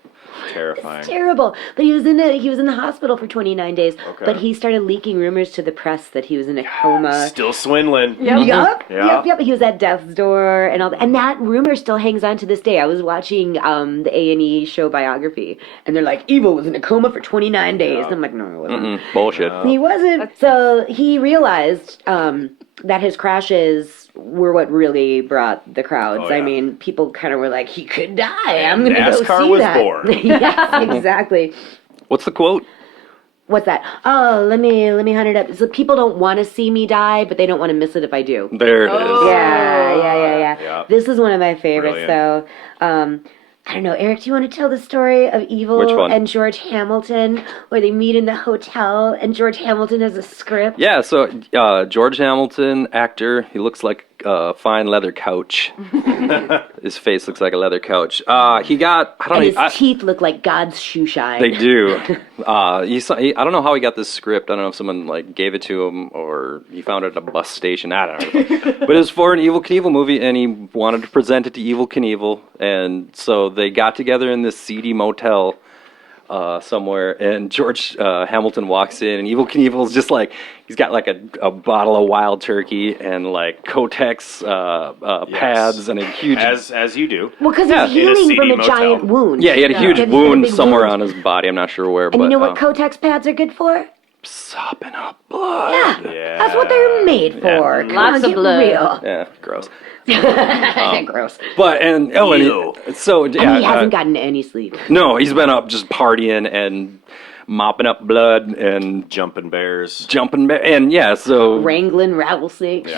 Terrifying. Terrible. But he was in the hospital for 29 days. Okay. But he started leaking rumors to the press that he was in a coma. Still swindling. Yup. Yeah. Yep. He was at death's door and all that. And that rumor still hangs on to this day. I was watching the A&E show Biography, and they're like, Evel was in a coma for 29 days. I'm like, no, he wasn't. Bullshit. He wasn't. So he realized that his crashes were what really brought the crowds. Oh, yeah. I mean, people kind of were like, he could die. I'm going to go NASCAR see was that. born. Yes, exactly. What's the quote? What's that? Oh, let me hunt it up. So people don't want to see me die, but they don't want to miss it if I do. There it is. Yeah. Yep. This is one of my favorites, Brilliant. though. I don't know, Eric, do you want to tell the story of Which Evel one? and George Hamilton, where they meet in the hotel, and George Hamilton has a script? Yeah, so George Hamilton, actor, he looks like a fine leather couch. His face looks like a leather couch. He got, I don't And know. his teeth look like God's shoe shine. They do. I don't know how he got this script. I don't know if someone like gave it to him or he found it at a bus station. I don't know. But it was for an Evel Knievel movie, and he wanted to present it to Evel Knievel, and so they got together in this seedy motel somewhere, and George Hamilton walks in, and Evel Knievel's just like, he's got like a bottle of Wild Turkey and like Kotex pads and a huge... As you do. Well, because Yeah. he's healing seedy from a motel. giant wound. Yeah, he had a huge He had a wound big somewhere wound. on his body. I'm not sure where, And but you know what Kotex pads are good for? sopping up blood. Yeah, that's what they're made for. Come Lots on, of get blood. real. Yeah, gross. Gross. But so yeah, And he hasn't gotten any sleep. no, he's been up just partying and mopping up blood and Jumping bears. jumping and yeah. So Wrangling rattlesnakes.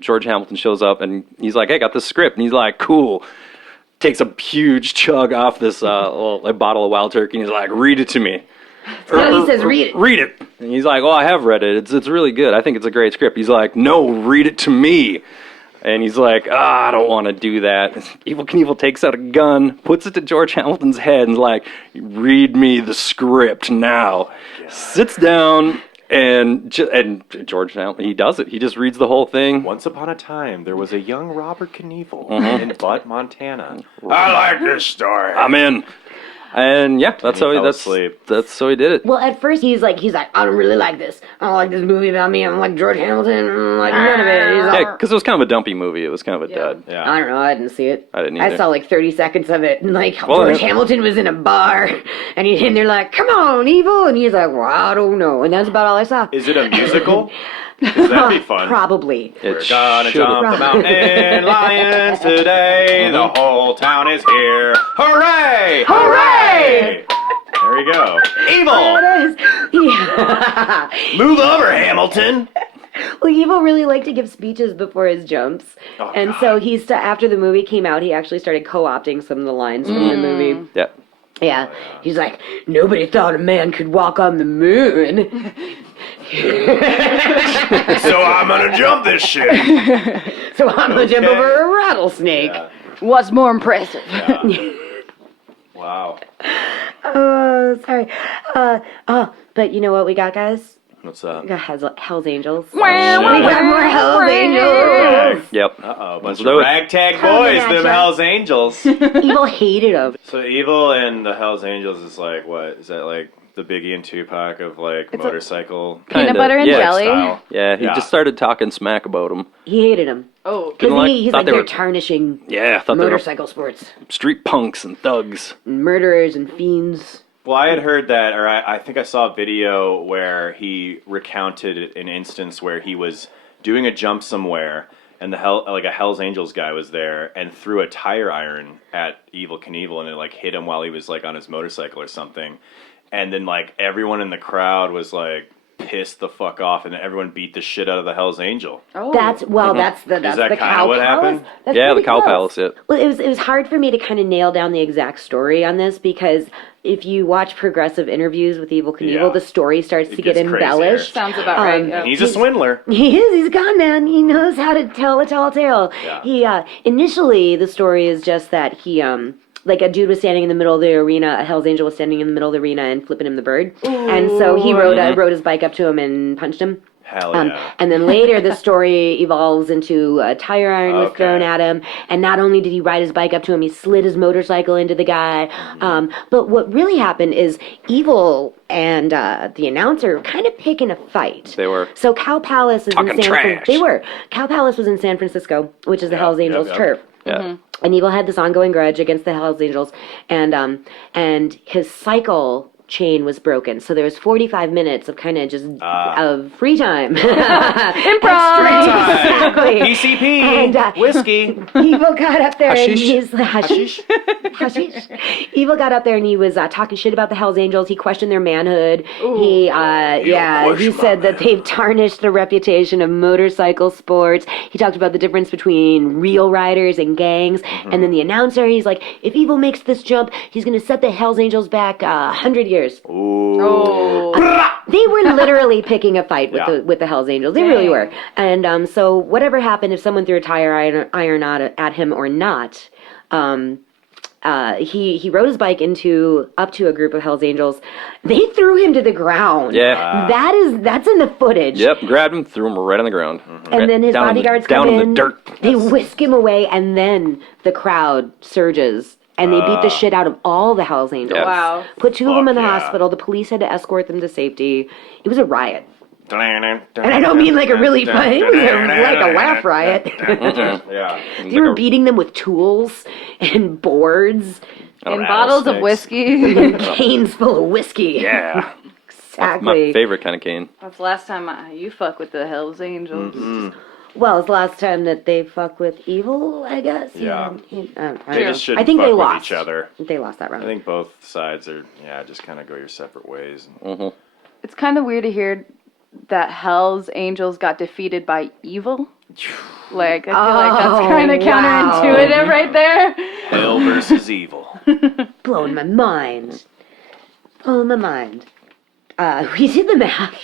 George Hamilton shows up and he's like, "Hey, I got this script," and he's like, "Cool." Takes a huge chug off this a bottle of Wild Turkey and he's like, "Read it to me." No, he says, "Read it." Read it. And he's like, "Oh, I have read it. It's really good. I think it's a great script." He's like, "No, read it to me." And he's like, I don't want to do that. Evel Knievel takes out a gun, puts it to George Hamilton's head, and is like, read me the script now. Sits down, and George Hamilton, he does it. He just reads the whole thing. Once upon a time, there was a young Robert Knievel Mm-hmm. in Butte, Montana. I like this story. I'm in. And yeah, that's he how fell asleep. that's how he did it. Well, at first he's like, I don't really like this. I don't like this movie about me. I'm like George Hamilton. I don't like none of it. He's like, Yeah, because it was kind of a dumpy movie. It was kind of a dud. Yeah. I don't know. I didn't see it. I didn't I either. saw like 30 seconds of it, and like Well, George yeah. Hamilton was in a bar, and they're like, "Come on, Evel," and he's like, "Well, I don't know," and that's about all I saw. Is it a musical? 'Cause that'd be fun. Probably. We're gonna should've- jump the mountain lions today. The whole town is here. Hooray! Hooray! There we go. Evil! There it is. Yeah. Move over, Hamilton! Well, Evel really liked to give speeches before his jumps. Oh, And God. so after the movie came out, he actually started co-opting some of the lines from the movie. Yeah. Yeah. He's like, nobody thought a man could walk on the moon. So I'm gonna jump this shit. So I'm going to jump Okay. over a rattlesnake. Yeah. What's more impressive? Wow. Oh, sorry. But you know what we got, guys? What's up? We got Hell's Angels. Shit. We got more Hell's Angels. Yep. Uh-oh, bunch Let's do of it. ragtag Coming boys, at them ya. Hells Angels. Evil hated them. So Evil and the Hells Angels is like, what? Is that like the Biggie and Tupac of like motorcycle Peanut Kinda, butter and yeah. jelly. style? Yeah, he just started talking smack about him. He hated them. Oh. Because Didn't he's thought like, they they're were tarnishing Yeah, I thought they were motorcycle sports. street punks and thugs. And murderers and fiends. Well, I had heard that, or I think I saw a video where he recounted an instance where he was doing a jump somewhere, and a Hell's Angels guy was there and threw a tire iron at Evel Knievel, and it like hit him while he was like on his motorcycle or something, and then like everyone in the crowd was like pissed the fuck off, and everyone beat the shit out of the Hell's Angel. Oh. That's the that the kinda cow what palace. happened? That's Yeah, the pretty Cow close. Palace, yeah. Well, it was hard for me to kind of nail down the exact story on this because if you watch progressive interviews with Evel Knievel, Yeah. the story starts It to get gets crazier. embellished. Sounds about right. Um, Yeah. And he's a swindler. He is. He's a con man. He knows how to tell a tall tale. Yeah. He initially the story is just that he like a dude was standing in the middle of the arena, a Hell's Angel was standing in the middle of the arena and flipping him the bird, and so he rode his bike up to him and punched him. Hell yeah. And then later the story evolves into a tire iron was Okay. thrown at him, and not only did he ride his bike up to him, he slid his motorcycle into the guy. But what really happened is Evel and the announcer were kind of picking a fight. They were. So Cow Palace is Talking in San trash. They were. Cow Palace was in San Francisco, which is the Hells Angels turf. Yeah. And Evel had this ongoing grudge against the Hells Angels, and his cycle chain was broken, so there was 45 minutes of kind of just of free time. Improv. Exactly. PCP, And, whiskey. Evel got up there and Hashish. he's hashish. Hashish. Evel got up there and he was talking shit about the Hells Angels. He questioned their manhood. He said that they've tarnished the reputation of motorcycle sports. He talked about the difference between real riders and gangs. And then the announcer, he's like, if Evel makes this jump, he's going to set the Hells Angels back 100 years. Oh. They were literally picking a fight with Yeah. the Hells Angels. They really were. And so whatever happened, if someone threw a tire iron at him or not, he rode his bike up to a group of Hells Angels. They threw him to the ground. Yeah. That's in the footage. Yep, grabbed him, threw him right on the ground. And then his Down in the- bodyguards down come in in. the dirt. They whisk him away, and then the crowd surges. And they beat the shit out of all the Hells Angels. Yeah. Wow. Put two of them in the yeah. hospital. The police had to escort them to safety. It was a riot. And And I don't mean like a really fun, it was like a laugh riot. Yeah. They were beating them with tools and boards And bottles of whiskey. and canes full of whiskey. Yeah. Exactly. My favorite kind of cane. That's the last time you fuck with the Hells Angels. Well, it's the last time that they fuck with Evil, I guess. Yeah. I They just shouldn't I think fuck they with lost. each other. They lost that round. I think both sides are, just kind of go your separate ways. It's kind of weird to hear that Hell's Angels got defeated by evil. Like, I feel like that's kind of wow. counterintuitive right there. Hell versus evil. Blowing my mind. Blowing my mind. We did the math.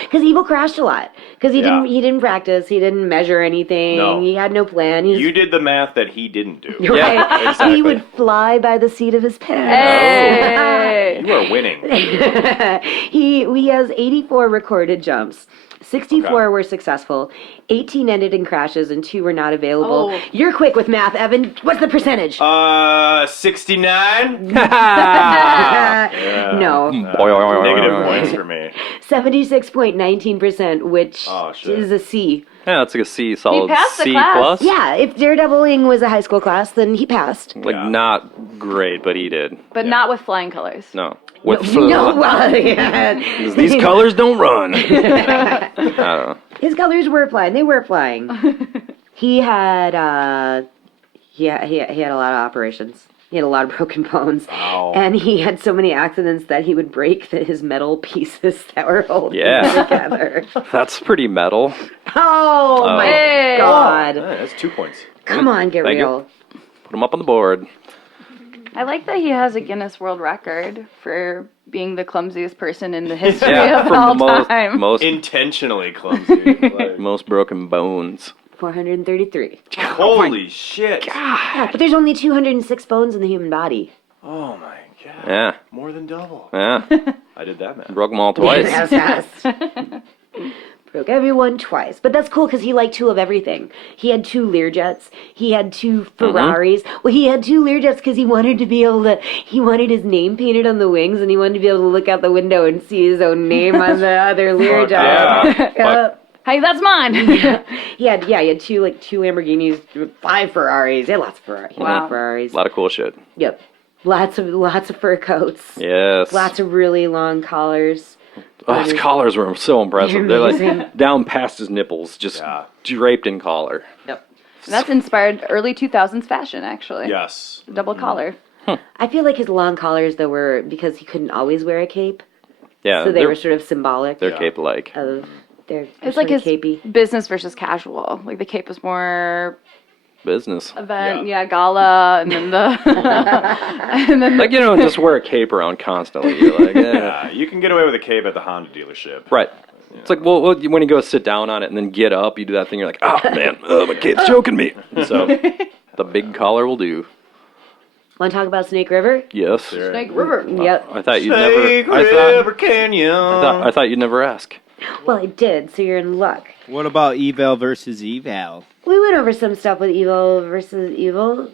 Because Evil crashed a lot. Because he didn't practice. He didn't measure anything. No. He had no plan. He You did the math that he didn't do. right. Yeah, exactly. He would fly by the seat of his pants. Hey. You are winning. He has 84 recorded jumps. 64 Okay. were successful. 18 ended in crashes, and 2 were not available. Oh. You're quick with math, Evan. What's the percentage? 69? No. Negative points for me. 76.19%, which Oh, shit. is a C. Yeah, that's like a C, solid passed the C class. plus. Yeah, if Daredeviling was a high school class, then he passed. Like Yeah. not great, but he did. But not with flying colors. No. With No, well, yeah. these colors don't run. I don't know. His colors were flying. They were flying. He had he had a lot of operations. He had a lot of broken bones. Wow. And he had so many accidents that he would break his metal pieces that were holding Yeah. him together. That's pretty metal. Oh, my Hey. God. Hey, that's 2 points. Come on, get Thank you. real. Put them up on the board. I like that he has a Guinness World Record for being the clumsiest person in the history Yeah, of for all most time. Intentionally clumsy. Like, most broken bones. 433. holy shit. Yeah, but there's only 206 bones in the human body. Oh my god. Yeah, More than double. yeah. I did that, man. Broke them all twice. That was fast. Broke everyone twice. But that's cool because he liked 2 of everything. He had 2 Learjets. He had 2 Ferraris. Well, he had 2 Learjets because he wanted to be able to, he wanted his name painted on the wings and he wanted to be able to look out the window and see his own name on the other Learjet. yeah. Yep. Hey, that's mine. He had 2 Lamborghinis, 5 Ferraris. He had lots of Ferraris. Wow. Ferraris. A lot of cool shit. Yep. Lots of fur coats. Yes. Lots of really long collars. Oh, his collars were so impressive. They're Amazing. like down past his nipples, just draped in collar. Yep. That's inspired early 2000s fashion, actually. Yes. Double collar. I feel like his long collars, though, were because he couldn't always wear a cape. Yeah, So they they're, were sort of symbolic they're cape-like. of their It's like his capey. business versus casual. Like the cape was more Business. event, gala, and then the and then Like, you don't just wear a cape around constantly. You're like, Yeah, you can get away with a cape at the Honda dealership. Right. It's like, well, when you go sit down on it and then get up, you do that thing, you're like, oh, man, my cape's choking me. So the big collar will do. Want to talk about Snake River? Yes. Snake River. Yep. I thought you'd Snake never... River Canyon. I thought you'd never ask. Well, I did, so you're in luck. What about Evel versus Eval? We went over some stuff with Evil versus Evil.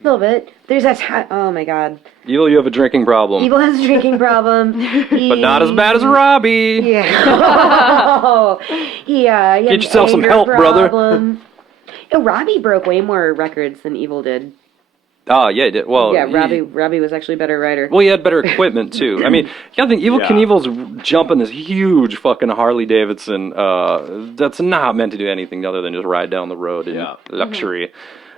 A little bit. There's that time. Oh, my God. Evil, you have a drinking problem. Evil has a drinking problem. But not as bad as Robbie. Yeah. He had Get yourself some anger help, brother. problem. Robbie broke way more records than Evil did. Oh, yeah, he did. Well, Yeah, Robbie was actually a better writer. Well, he had better equipment, too. I mean, you gotta think, Evel Yeah. Knievel's jumping this huge fucking Harley Davidson that's not meant to do anything other than just ride down the road in luxury.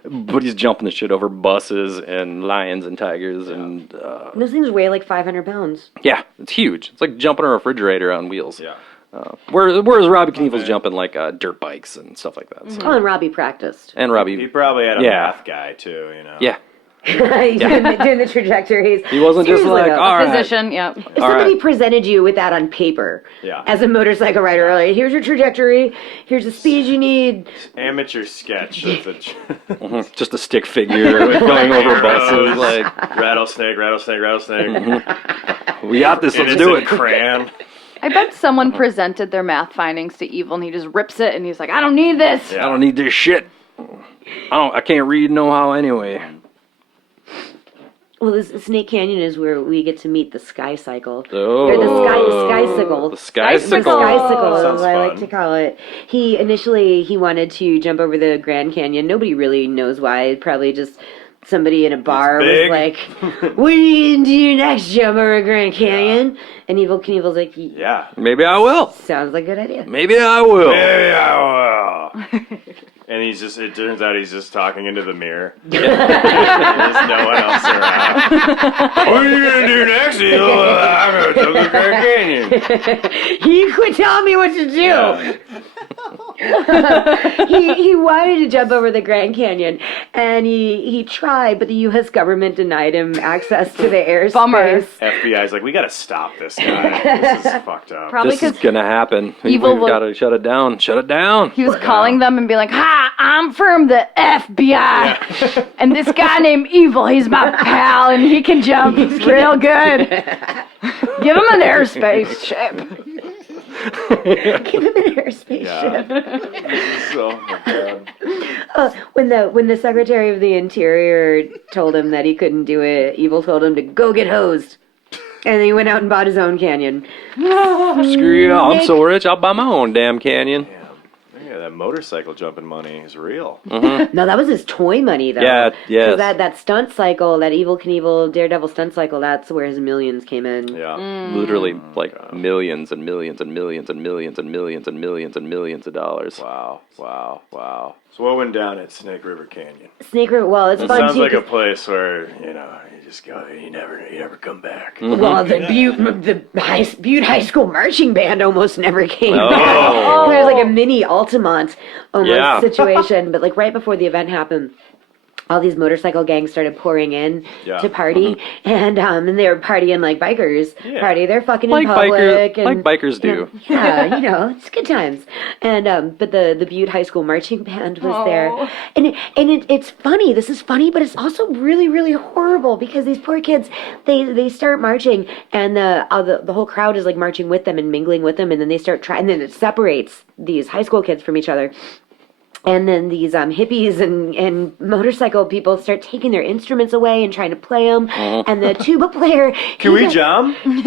But he's jumping the shit over buses and lions and tigers and... Those things weigh like 500 pounds. yeah, it's huge. It's like jumping a refrigerator on wheels. Yeah. Whereas Robbie Knievel's jumping like dirt bikes and stuff like that. So. Oh, and Robbie practiced. And He Robbie... probably had a Yeah. math guy, too, you know. Yeah. He's doing the trajectories. He wasn't just Seriously, like, though. all right. Physician, yep. If All somebody right. presented you with that on paper Yeah. as a motorcycle rider, like, here's your trajectory, here's the speed you need. Amateur sketch of the Just a stick figure going over buses. Like, rattlesnake. we got this, let's It's do a it. crayon. I bet someone presented their math findings to Evil and he just rips it and he's like, I don't need this. I don't need this shit. I can't read no how anyway. Well, this Snake Canyon is where we get to meet the Sky Cycle. Oh. Or the Skysicle. The Skysicle. Skysicle, Sounds as I like fun. to call it. He initially wanted to jump over the Grand Canyon. Nobody really knows why. Probably just somebody in a bar was big. like, "What are you gonna do next? Jump over Grand Canyon?" And Evel Knievel's like, Yeah. Maybe I will. "Sounds like a good idea." Maybe I will. Maybe I will. And it turns out he's just talking into the mirror. There's no one else around. What are you going to do next? I'm going to jump the Grand Canyon. You quit telling me what to do. He wanted to jump over the Grand Canyon, and he tried, but the U.S. government denied him access to the airspace. Bummer. FBI's like, we got to stop this guy. This is fucked up. Probably This is because gonna happen. Evil We've will- got to shut it down. Shut it down. he was calling them and being like, "Hi, I'm from the FBI, and this guy named Evil, he's my pal, and he can jump real good. Give him an airspace ship." Give him an airspace ship. Oh my God. When the Secretary of the Interior told him that he couldn't do it, Evil told him to go get hosed. And then he went out and bought his own canyon. Screw you. I'm so rich, I'll buy my own damn canyon. Yeah, that motorcycle jumping money is real. No, that was his toy money, though. Yeah, yes. 'Cause that stunt cycle, that Evel Knievel Daredevil stunt cycle, that's where his millions came in. Yeah. Literally, like millions and millions and millions and millions and millions and millions and millions of dollars. Wow. So what went down at Snake River Canyon? Snake River. Well, it's It fun sounds too. like a 'Cause- place where you just go, you never come back. Well, the Butte High School marching band almost never came Oh. back. There's like a mini Altamont almost Yeah. situation, but like right before the event happened, all these motorcycle gangs started pouring in to party, and they were partying like bikers party. They're fucking in public, bikers do. Yeah, it's good times. And but the Butte High School marching band was there, and it's funny. This is funny, but it's also really really horrible because these poor kids they start marching, and the whole crowd is like marching with them and mingling with them, and then they start trying, and then it separates these high school kids from each other. And then these hippies and motorcycle people start taking their instruments away and trying to play them. And the tuba player... Can we jump? Yeah.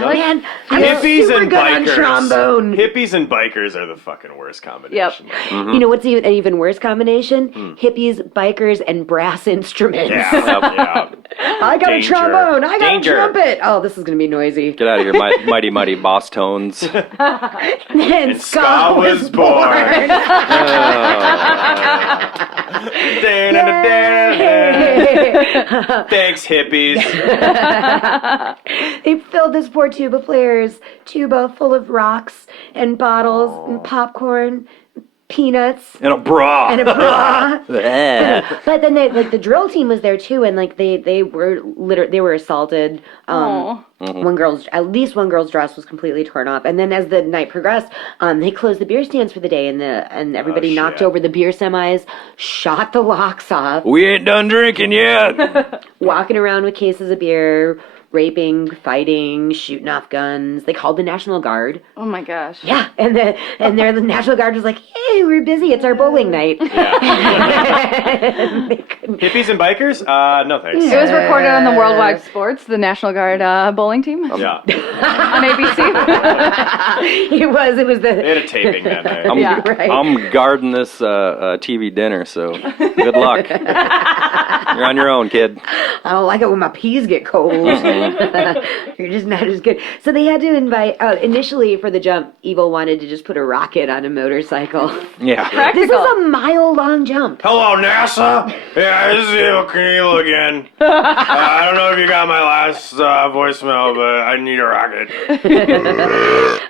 Man, Hippies and good on bikers. trombone. Hippies and bikers are the fucking worst combination. You know what's an even worse combination? Hippies, bikers, and brass instruments. Yeah. I got Danger. a trombone. I got Danger. a trumpet. Oh, this is going to be noisy. Get out of here, mighty, mighty boss tones. And ska was born. Thanks, hippies. They filled this poor tuba player's tuba full of rocks and bottles and popcorn, peanuts. And a bra. And a bra. But then the drill team was there too, and like they were assaulted. At least one girl's dress was completely torn off, and then as the night progressed, they closed the beer stands for the day, and everybody knocked over the beer semis, shot the locks off, We ain't done drinking yet. walking around with cases of beer, raping, fighting, shooting off guns. They called the National Guard. Oh my gosh. Yeah, and the National Guard was like, "Hey, we're busy. It's our bowling night." They couldn't- Hippies and bikers? No thanks. It was recorded on the Worldwide Sports, the National Guard bowling team Yeah. on ABC. It was They the. had a taping that night. Right. I'm guarding this TV dinner, so good luck. You're on your own, kid. I don't like it when my peas get cold. You're just not as good. So they had to invite. Initially, for the jump, Evel wanted to just put a rocket on a motorcycle. Yeah. This is a mile-long jump. Hello, NASA. Yeah, this is Evel Knievel again. I don't know if you got my last voicemail, but I need a rocket.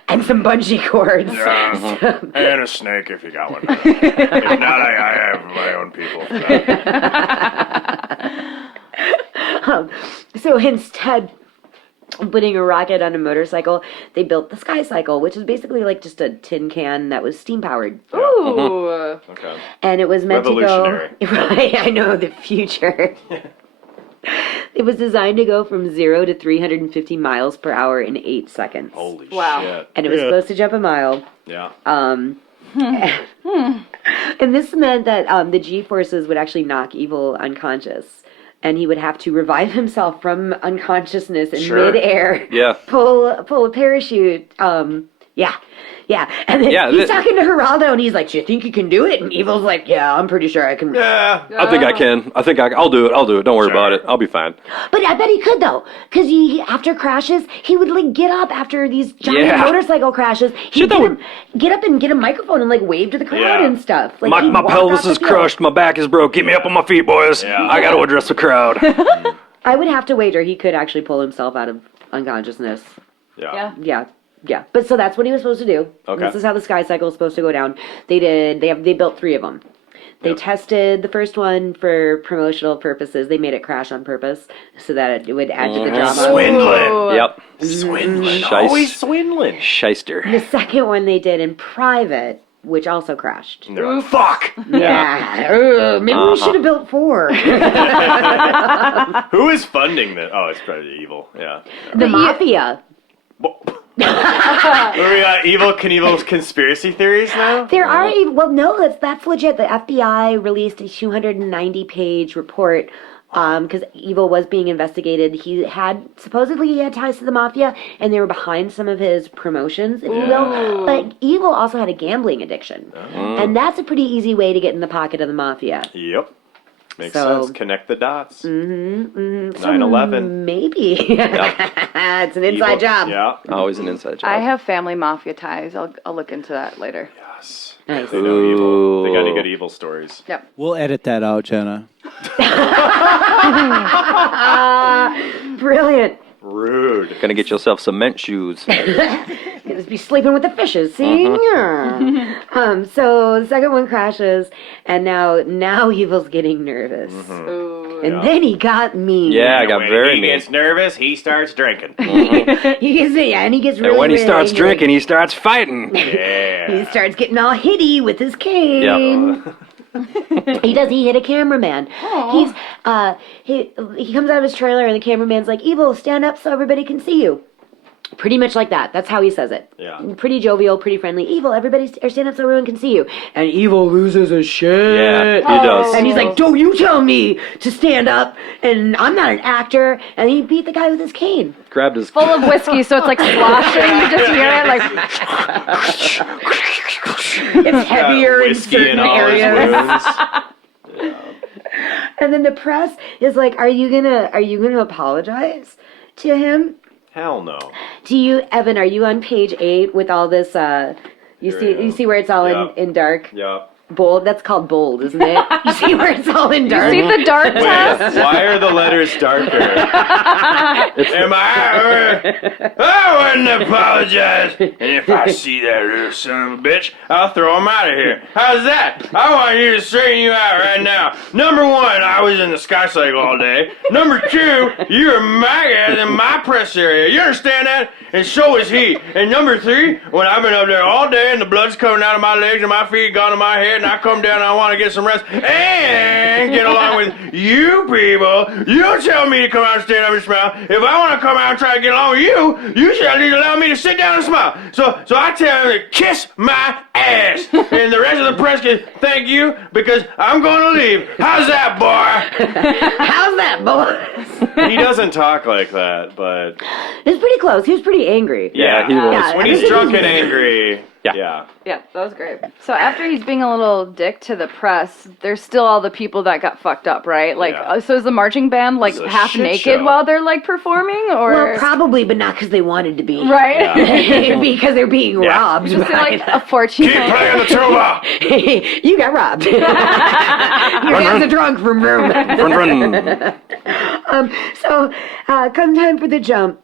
And some bungee cords. And a snake if you got one. If not, I have my own people. So instead of putting a rocket on a motorcycle, they built the Sky Cycle, which is basically like just a tin can that was steam powered. Ooh. Okay. And it was meant to go. Revolutionary. Right, I know, the future. It was designed to go from 0 to 350 miles per hour in 8 seconds. Holy Wow. shit. And it was supposed to jump a mile. Yeah. And this meant that the G-forces would actually knock Evel unconscious. And he would have to revive himself from unconsciousness in midair. Yeah. Pull a parachute. Yeah. And then he's talking to Geraldo, and he's like, "Do you think you can do it?" And Evel's like, "Yeah, I'm pretty sure I can." Yeah. I think I can. I'll do it. Don't worry about it. I'll be fine. But I bet he could though, because he after crashes, he would like get up after these giant motorcycle crashes. He'd get up and get a microphone and like wave to the crowd and stuff. Like, My pelvis is crushed. My back is broke. Get me up on my feet, boys. Yeah. I got to address the crowd. I would have to wager he could actually pull himself out of unconsciousness. Yeah. Yeah. But so that's what he was supposed to do. Okay. This is how the Sky Cycle is supposed to go down. They built 3 of them. They tested the first one for promotional purposes. They made it crash on purpose so that it would add to the drama. Swindling. Yep. Swindling. Shice- Always swindling. Shyster. The second one they did in private, which also crashed. And they're like, fuck. Yeah. Maybe we should have built 4. Who is funding this? Oh, it's probably Evil. Yeah. The Mafia. We got Evel Knievel's conspiracy theories now? There are, that's legit. The FBI released a 290-page report because Evel was being investigated. He had ties to the Mafia, and they were behind some of his promotions, if you will. But Evel also had a gambling addiction. And that's a pretty easy way to get in the pocket of the Mafia. Yep. Makes So- sense. Connect the dots. 9/11. Maybe. It's an inside job. Yeah. Always an inside job. I have family mafia ties. I'll look into that later. Yes. Nice. They know evil. They got any good evil stories? Yep. We'll edit that out, Jenna. Brilliant. Rude. Gonna get yourself cement shoes. Just be sleeping with the fishes, see? So the second one crashes, and now Evil's getting nervous. Ooh. And then he got mean. Yeah, I got When very he mean. gets nervous, he starts drinking. He gets and he gets really, And when he really starts angry. drinking, he starts fighting. Yeah. He starts getting all hitty with his cane. Yeah. He hit a cameraman. He's he comes out of his trailer and the cameraman's like, Evil, stand up so everybody can see you. Pretty much like that. That's how he says it. Yeah. Pretty jovial, pretty friendly. Evil, everybody stand up so everyone can see you. And Evil loses his shit. Yeah, he does. And he's like, don't you tell me to stand up, and I'm not an actor. And he beat the guy with his cane. Grabbed his... Full of whiskey, so it's like sloshing. You just hear it like. It's heavier in Whiskey certain in all areas. his wounds. And then the press is like, are you gonna apologize to him? Hell no. Evan, are you on page 8 with all this, you see where it's all Yep. in dark? Yep. Bold? That's called bold, isn't it? You see where it's all in dark? See the dark test? Why are the letters darker? Am I wouldn't apologize. And if I see that little son of a bitch, I'll throw him out of here. How's that? I want you to straighten you out right now. Number 1, I was in the sky cycle all day. Number 2, you're my guy in my press area. You understand that? And so is he. And number 3, when I've been up there all day and the blood's coming out of my legs and my feet gone to my head, and I come down and I want to get some rest and get along with you people. You don't tell me to come out and stand up and smile. If I want to come out and try to get along with you, you should at least allow me to sit down and smile. So I tell him to kiss my ass. And the rest of the press can thank you because I'm going to leave. How's that, boy? How's that, boy? He doesn't talk like that, but... It's pretty close. He was pretty angry. Yeah, he was. Yeah. When he's drunk and angry... Yeah. Yeah. Yeah, that was great. So after he's being a little dick to the press, there's still all the people that got fucked up, right? Like, Yeah. so is the marching band like It's a half shit naked show. while they're like performing, or Well, probably, but not because they wanted to be. right? Because they're being robbed. Just by like a fortune. Keep playing the tuba! You got robbed. Your guys are drunk from room. Run, run. So, come time for the jump.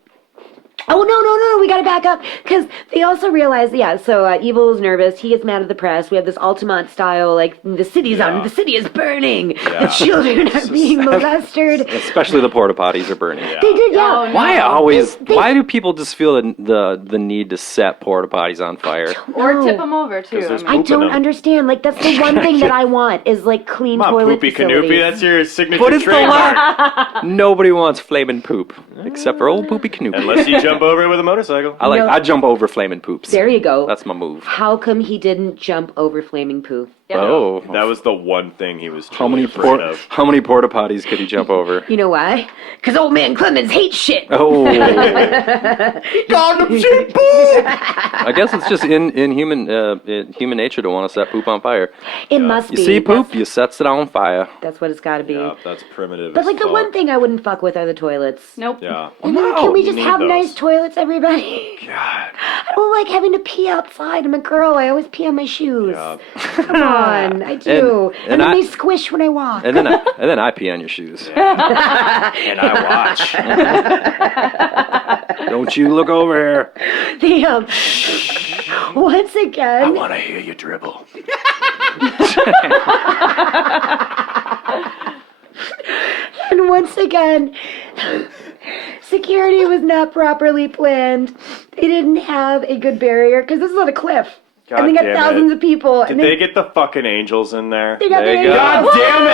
Oh, no, we gotta back up, because they also realize, so Evil's nervous, he gets mad at the press, we have this Altamont style, like, the city is burning, the children are being molested. Especially the porta potties are burning. Yeah. They did, Oh, no. Why always? They- Why do people just feel the need to set porta potties on fire? Or No. tip them over too. 'Cause there's I poop in don't them. understand, like, that's the one thing that I want, is, like, clean Come on, toilet Poopy facilities. Canoopy, that's your signature But it's the trademark. Nobody wants flaming poop except for old Poopy Canoe. Unless you jump over it with a motorcycle. No. I jump over flaming poops. There you go. That's my move. How come he didn't jump over flaming poo? Oh, That was the one thing he was how many afraid of. how many porta potties could he jump over? You know why? Because old man Clemens hates shit. Oh, Condom shit poop! I guess it's just in human nature to want to set poop on fire. It must You be. see poop, you sets it on fire. That's what it's got to be. Yeah, that's primitive. But as like the fuck. one thing I wouldn't fuck with are the toilets. Nope. Yeah. And then can we you just need have those. nice toilets, everybody? God. I don't like having to pee outside. I'm a girl. I always pee on my shoes. Yeah. Come on, I do. And And then I- they squish when I walk. And then I pee on your shoes. And I watch. Don't you look over here. The, once again, I want to hear you dribble. and once again, security was not properly planned. They didn't have a good barrier because this is on a cliff. God and they got damn thousands it. of people. Did and they get the fucking angels in there? They got There the you go. God damn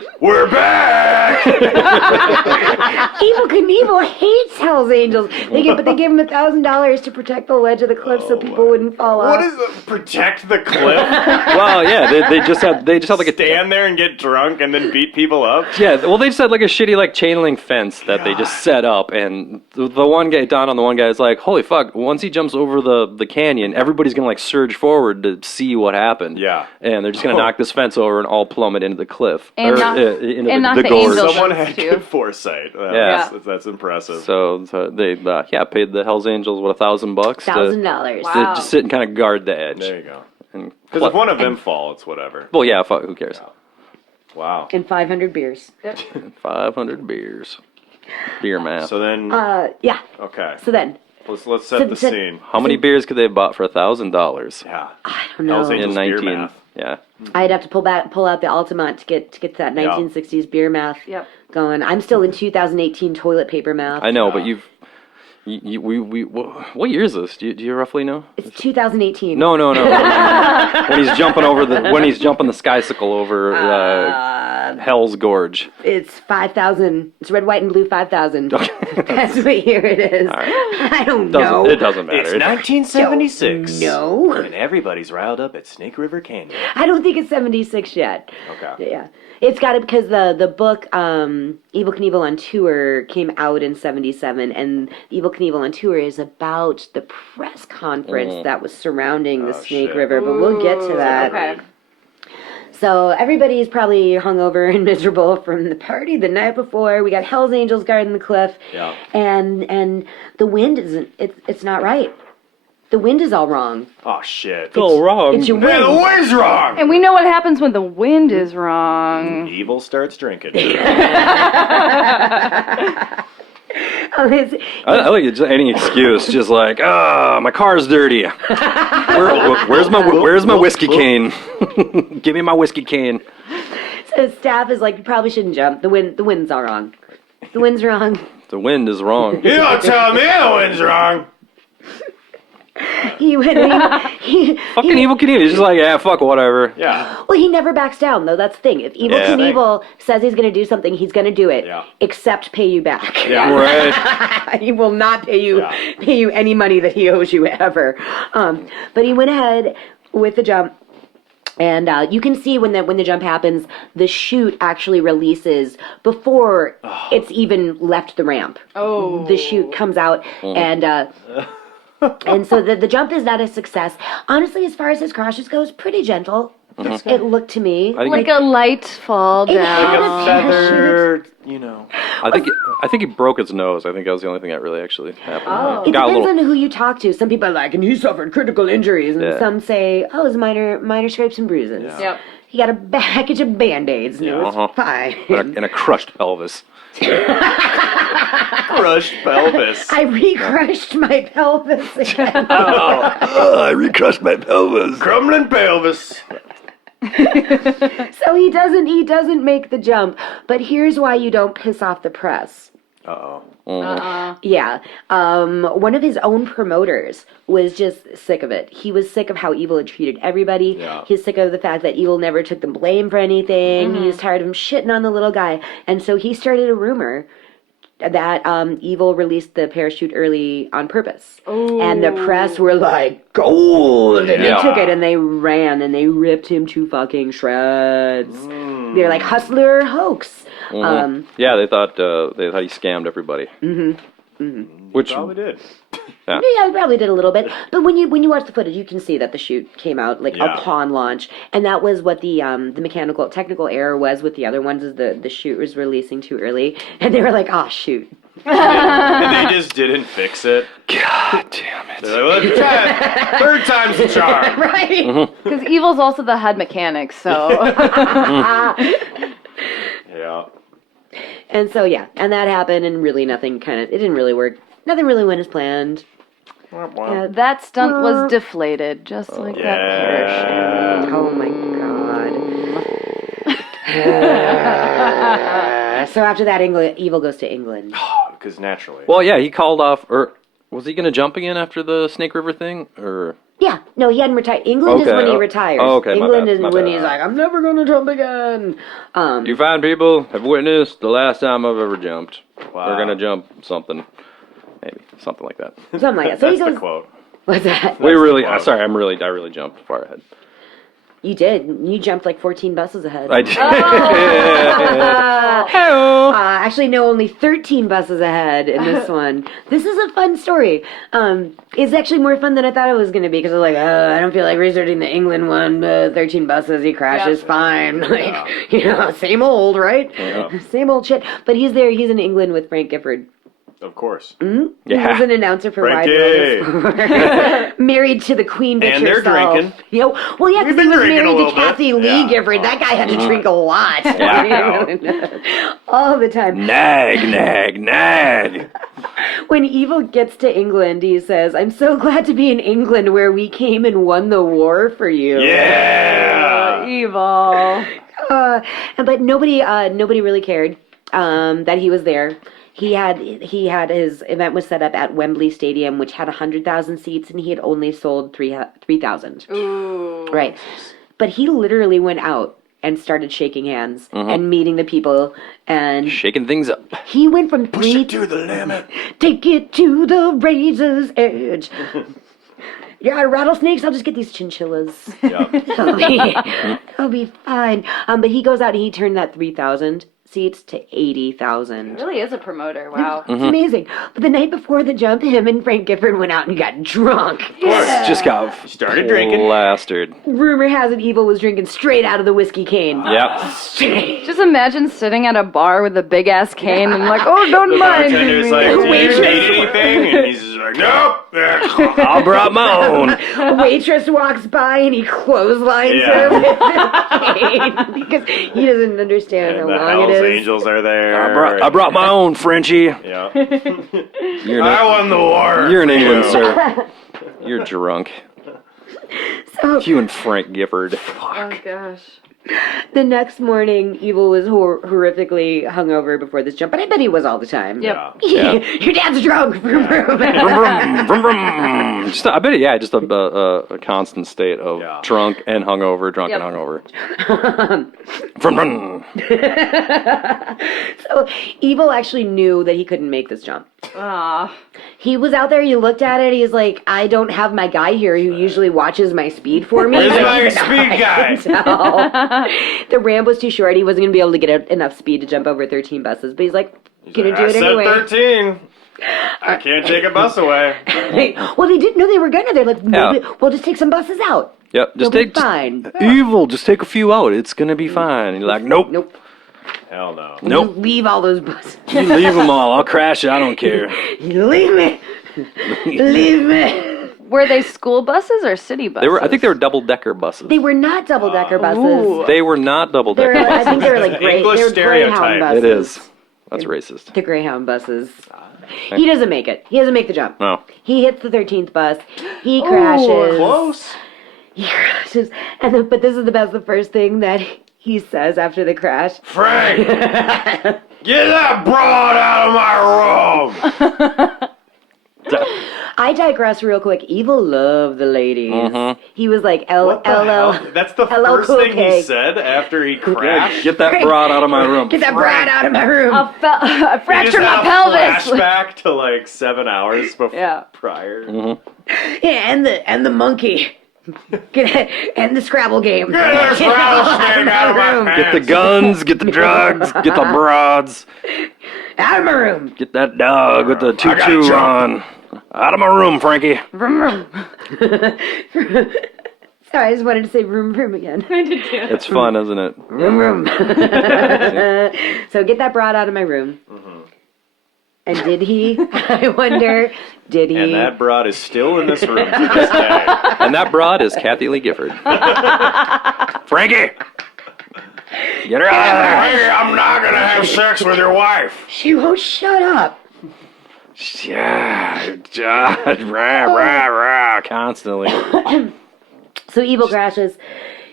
it! We're back! Evel Knievel hates Hell's Angels. But they gave him $1,000 to protect the ledge of the cliff so people wouldn't fall off. What is it? Protect the cliff? Well, yeah, they just had like a Stand there and get drunk and then beat people up? Yeah, well, they just had like a shitty like chain link fence that they just set up, and the one guy, Don on the one guy, is like, holy fuck, once he jumps over the canyon, everybody's gonna like surge forward to see what happened. Yeah. And they're just gonna knock this fence over and all plummet into the cliff. And knock the gorge. angels. Someone had too. good foresight. Yeah. That's impressive. So they paid the Hell's Angels $1,000 $1,000. Wow. to just sit and kind of guard the edge. There you go. And Because if one of them fall, it's whatever. well, yeah, fuck, who cares? Wow. And 500 beers. 500 beers. Beer math. So then, Yeah. okay. So then, Let's set the so- scene. How many beers could they have bought for $1,000 Yeah. I don't know. Hell's Angels in beer 19? math. Yeah. I'd have to pull out the Altamont to get that 1960s beer math Yep. going. I'm still in 2018 toilet paper math. I know, but what year is this? Do you roughly know? It's 2018. No. when he's jumping the skycicle over Hell's Gorge. It's 5,000. It's red, white, and blue 5,000. That's what year it is. Right. I don't know. It doesn't matter. It's 1976. No. And everybody's riled up at Snake River Canyon. I don't think it's 76 yet. Okay. Yeah. It's got it because the book Evel Knievel on Tour came out in 77, and Evel Knievel on Tour is about the press conference that was surrounding the Snake shit. River, but we'll get to that. Okay. So everybody's probably hungover and miserable from the party the night before. We got Hell's Angels guarding the cliff. Yeah. And the wind it's not right. The wind is all wrong. Oh, shit. all wrong. It's your Yeah, the wind. wind's wrong! And we know what happens when the wind is wrong. Evil starts drinking. I like it, just any excuse, just like, my car's dirty. Where's my whiskey cane? Give me my whiskey cane. So staff is like, you probably shouldn't jump. The wind's all wrong. The wind's wrong. The wind is wrong. You don't tell me the wind's wrong! He went. Fucking Evel Knievel. He's just like, yeah, fuck, whatever. Yeah. Well, he never backs down, though. That's the thing. If Evel Yeah. Knievel says he's going to do something, he's going to do it. Yeah. Except pay you back. Yeah. Right. He will not pay you any money that he owes you ever. But he went ahead with the jump. And you can see when the jump happens, the chute actually releases before it's even left the ramp. Oh. The chute comes out and so the jump is not a success. Honestly, as far as his crashes goes, pretty gentle. It looked to me. I think Like a light fall It down. had A feather, you know. I think he broke his nose. I think that was the only thing that really actually happened. Oh. It Got a depends little. on who you talk to. Some people are like, and he suffered critical injuries, and Yeah. some say, oh, it's minor scrapes and bruises. Yeah. Yep. He got a package of Band-Aids, and it was fine. And a crushed pelvis. Crushed pelvis. I re-crushed my pelvis again. I recrushed my pelvis. Crumbling pelvis. So he doesn't make the jump. But here's why you don't piss off the press. Uh-oh. Yeah. One of his own promoters was just sick of it. He was sick of how Evel had treated everybody. Yeah. He's sick of the fact that Evel never took the blame for anything. He was tired of him shitting on the little guy. And so he started a rumor that Evel released the parachute early on purpose. And the press were like, gold! And they took it and they ran and they ripped him to fucking shreds. They're like, hustler hoax. Yeah, they thought he scammed everybody. Which Probably did. Yeah, I probably did a little bit, but when you watch the footage, you can see that the chute came out Yeah. upon launch, and that was what the technical error was with the other ones, is the chute was releasing too early, and they were like, "Oh shoot!" And they just didn't fix it. God damn it. They're like, well, third time's the charm. Right? Because Evil's also the head mechanic, so. Yeah. And so yeah, and that happened, and really it didn't really work. Nothing really went as planned. Yeah, That stunt was deflated, just like that parachute. oh my god. So after that, Evel goes to England. Because naturally. Well, yeah, he called off. Or was he going to jump again after the Snake River thing? Or Yeah, no, he hadn't retired. England is Okay, when he oh, retires. oh, okay, my England bad, is my when bad. he's like, I'm never gonna jump again. you fine people have witnessed the last time I've ever jumped. Wow. We're gonna jump something, maybe something like that. Something like that. So That's he the goes. quote. What's that? We really. quote. Sorry, I really jumped far ahead. You did. You jumped like 14 buses ahead. I did. Actually, no, only 13 buses ahead in this one. This is a fun story. It's actually more fun than I thought it was going to be because I was like, I don't feel like researching the England one. 13 buses, he crashes, fine. Like, same old, right? Yeah. Same old shit. But he's there. He's in England with Frank Gifford. Of course. Mm-hmm. Yeah. He was an announcer for Frankie! Wide Married to the Queen Bitch And they're herself. drinking. Well, yeah, We've because he been was drinking a married to little bit. Kathy Lee Yeah. Gifford. That guy had to drink a lot. Yeah. All the time. Nag. When Evil gets to England, he says, "I'm so glad to be in England where we came and won the war for you." Yeah. Evil. But nobody really cared that he was there. He had his event was set up at Wembley Stadium, which had 100,000 seats, and he had only sold 3,000. Ooh. Right, but he literally went out and started shaking hands and meeting the people, and Shaking things up. he went from three To the limit. take it to the razor's edge. Yeah, rattlesnakes. I'll just get these chinchillas. Yep. It'll be fine. But he goes out and he turned that 3,000 seats to 80,000. Really is a promoter. Wow. It's amazing. But the night before the jump, him and Frank Gifford went out and got drunk. Just got Started drinking. plastered. Rumor has it Evil was drinking straight out of the whiskey cane. Yep. Straight. Just imagine sitting at a bar with a big ass cane and like, oh, don't mind Bartender's me. like, do you waitress. need anything? And he's just like, nope. I brought my own. A waitress walks by and he clotheslines Yeah. her with the cane because he doesn't understand And how the long Hells it is. Angels are there. I brought my own, Frenchie. Yeah. You're I won the war. You're in England, You. sir. You're drunk. So You and Frank Gifford. Oh gosh. the next morning, Evil was horrifically hungover before this jump, but I bet he was all the time. Yep. Yeah. Your dad's drunk. Vroom, vroom. Vroom, vroom, vroom. Just, I bet, yeah, just a constant state of Yeah. drunk and hungover, drunk Yep. and hungover. Vroom, vroom. So Evil actually knew that he couldn't make this jump. Ah. He was out there, he looked at it, he's like, I don't have my guy here who usually watches my speed for me. Where's But my even speed I guy? can tell. The ramp was too short, he wasn't going to be able to get enough speed to jump over 13 buses, but he's like, gonna do I it said anyway. 13. I can't take a bus away. Well, they didn't know they were gonna. They're like, Yeah. we'll just take some buses out. Yep, just They'll be take fine. Evil. Just take a few out. It's gonna be fine. And you're like, nope, Nope. Hell no. nope. You leave all those buses. You leave them all. I'll crash it. I don't care. You leave me. Leave me. Were they school buses or city buses? I think they were double-decker buses. They were not double-decker buses. Ooh. They were not They were, double-decker I think they were like English they were Greyhound stereotype. buses. It is. That's racist. The Greyhound buses. He doesn't make it. He doesn't make the jump. No. He hits the 13th bus. He crashes. Close. He crashes. And then, but this is the first thing that he says after the crash. Frank, get that broad out of my room. I digress real quick. Evil loved the ladies. Mm-hmm. He was like What the hell? That's the Hello, first cool thing cake. he said after he crashed. Get that broad out of my room. Get that brat out of my room. I He fractured just my had a pelvis. flashback to like 7 hours before Yeah. prior. Yeah, and the monkey. And the Scrabble game. Get this rattlesnake out of my pants. Get the guns. Get the drugs. Get the broads. Out of my room. Get that dog with the gotta tutu jump. on. Out of my room, Frankie. Sorry, I just wanted to say room again. It's fun, isn't it? Room. So get that broad out of my room. And did he? I wonder, did he? And that broad is still in this room to this day. And that broad is Kathy Lee Gifford. Frankie! Get her out of there! Hey, I'm not gonna have sex with your wife. She won't shut up. Yeah, rah, constantly. So Evil crashes.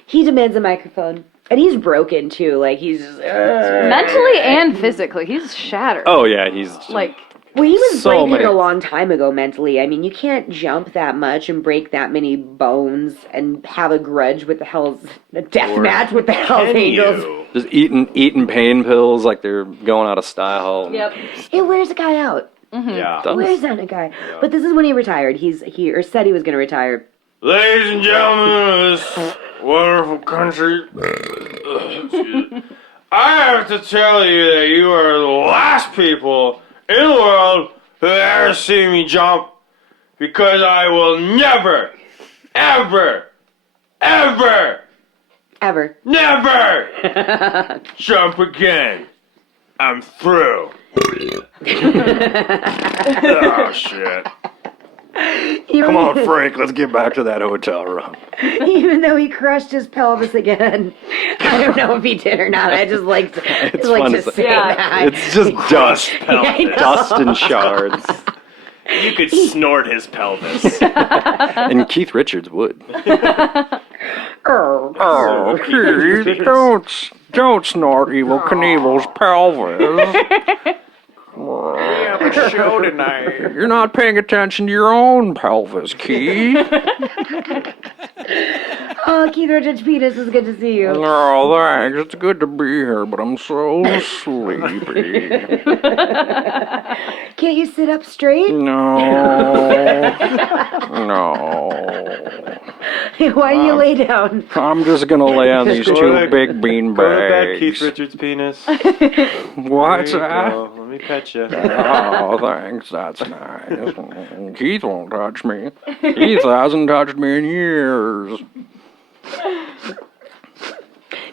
He demands a microphone. And he's broken too. Like he's just Mentally and physically, he's shattered. Oh, yeah, he's Like, well, he was So breaking many- a long time ago mentally. I mean, you can't jump that much and break that many bones and have a grudge with a death match with the Hells Can Angels. you? just eating pain pills like they're going out of style. yep. It wears a guy out. Yeah. Does. Where's that a guy? But this is when he retired. He said he was going to retire. Ladies and gentlemen, wonderful country. I have to tell you that you are the last people in the world who ever see me jump, because I will never, ever, ever, never jump again. I'm through. Oh, shit. Come on, Frank, let's get back to that hotel room. Even though he crushed his pelvis again. I don't know if he did or not. I just like to, fun to to say Yeah. that. It's just dust. I know. Dust and shards. You could snort his pelvis. And Keith Richards would. Oh. Oh, Keith, don't snort Evel Knievel's pelvis. We have a show tonight. You're not paying attention to your own pelvis, Keith. Oh, Keith Richards' penis, it's good to see you. Oh, thanks. It's good to be here, but I'm so sleepy. Can't you sit up straight? No. Why do you lay down? I'm just gonna lay on these two big bean Go to bed, Keith bags. Richards' penis. What's There you that? go. Let me pet you. Oh, thanks. That's nice. Keith won't touch me. Keith hasn't touched me in years.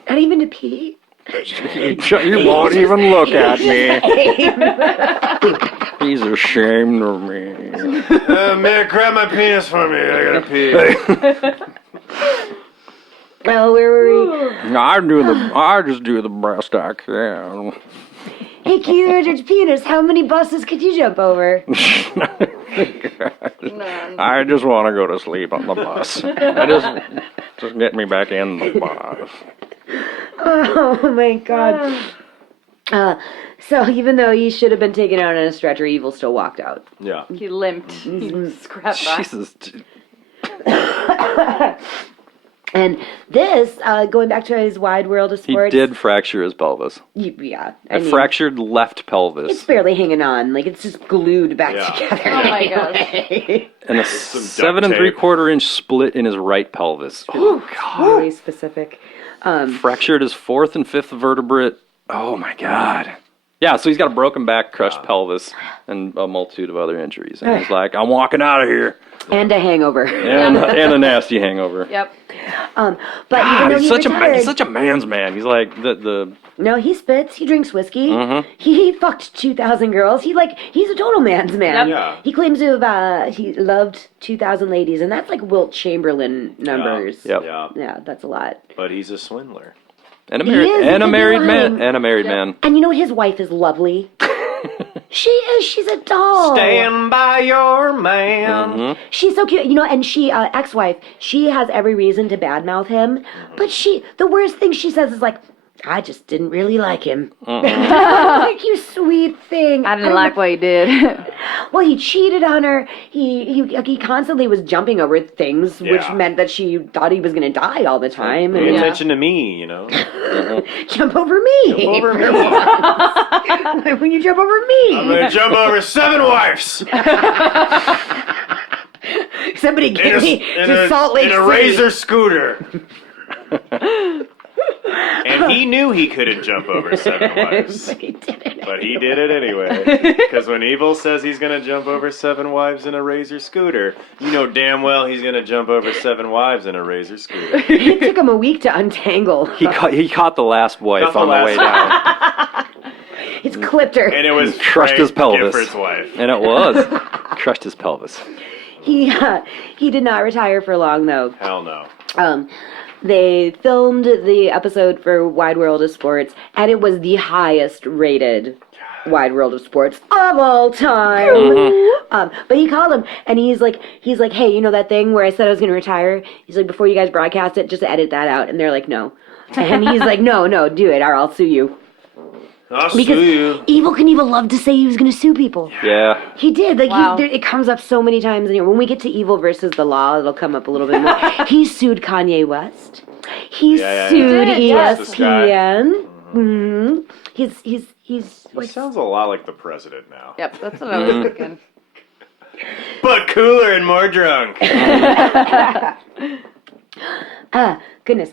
Not even to pee? He won't even look at me. He's ashamed of me. Man, grab my penis for me. I gotta pee. Oh, where were we? I just do the best I can. Hey, Keith Richards' penis, how many buses could you jump over? I just want to go to sleep on the bus. Just get me back in the bus. Oh, my God. So even though he should have been taken out on a stretcher, Evil still walked out. Yeah. He limped. He scrapped back. Jesus. And this, going back to his wide world of He sports. did fracture his pelvis. Yeah. A fractured left pelvis. It's barely hanging on. Like, it's just glued back Yeah. together. Oh my gosh. And a some 7 duct tape. 3/4 inch split in his right pelvis. Oh, Very specific. fractured his 4th and 5th vertebrae. Oh my God. Yeah, so he's got a broken back, crushed pelvis, and a multitude of other injuries. And he's like, I'm walking out of here. And a hangover. And a nasty hangover. Yep. But God, even though he's he such retired, he's such a man's man. He's like the no, he spits. He drinks whiskey. Mm-hmm. He fucked 2,000 girls. He's a total man's man. Yep. Yeah. He claims to have he loved 2,000 ladies, and that's like Wilt Chamberlain numbers. Yep. Yeah. Yeah, that's a lot. But he's a swindler. and a He married is, and a he's married lying. man and a married man. And you know his wife is lovely. She is. She's a doll. Stand by your man. Mm-hmm. She's so cute, and she, ex-wife, she has every reason to badmouth him, but the worst thing she says is like, I just didn't really like him. Like, you sweet thing. I didn't like what he did. Well, he cheated on her. He constantly was jumping over things, which Yeah. meant that she thought he was going to die all the time. Pay And attention to me, you know. jump over me. Over me. When you jump over me. I'm gonna jump over 7 wives Somebody in get me to Salt Lake a City. razor scooter. And he knew he couldn't jump over 7 wives. But he did it. But he did it anyway. Because when Evil says he's going to jump over 7 wives in a razor scooter, you know damn well he's going to jump over 7 wives in a razor scooter. It took him a week to untangle. He caught the last wife Caught the on the way down. It's clipped her. And it was Crushed his Frank pelvis. Gifford's wife. And it was. Crushed his pelvis. He did not retire for long, though. Hell no. They filmed the episode for Wide World of Sports, and it was the highest rated Wide World of Sports of all time. But he called him, and he's like, hey, you know that thing where I said I was going to retire? He's like, before you guys broadcast it, just edit that out. And they're like, no. And he's like, no, do it, or I'll sue you. I'll Because sue you. Evel Knievel loved to say he was going to sue people. Yeah. He did. Like, Wow. it comes up so many times. And when we get to Evil versus the law, it'll come up a little bit more. He sued Kanye West. He Yeah. sued He did, yes. ESPN. Mm-hmm. He's He like, sounds a lot like the president now. Yep, that's what I was thinking. But cooler and more drunk. Goodness.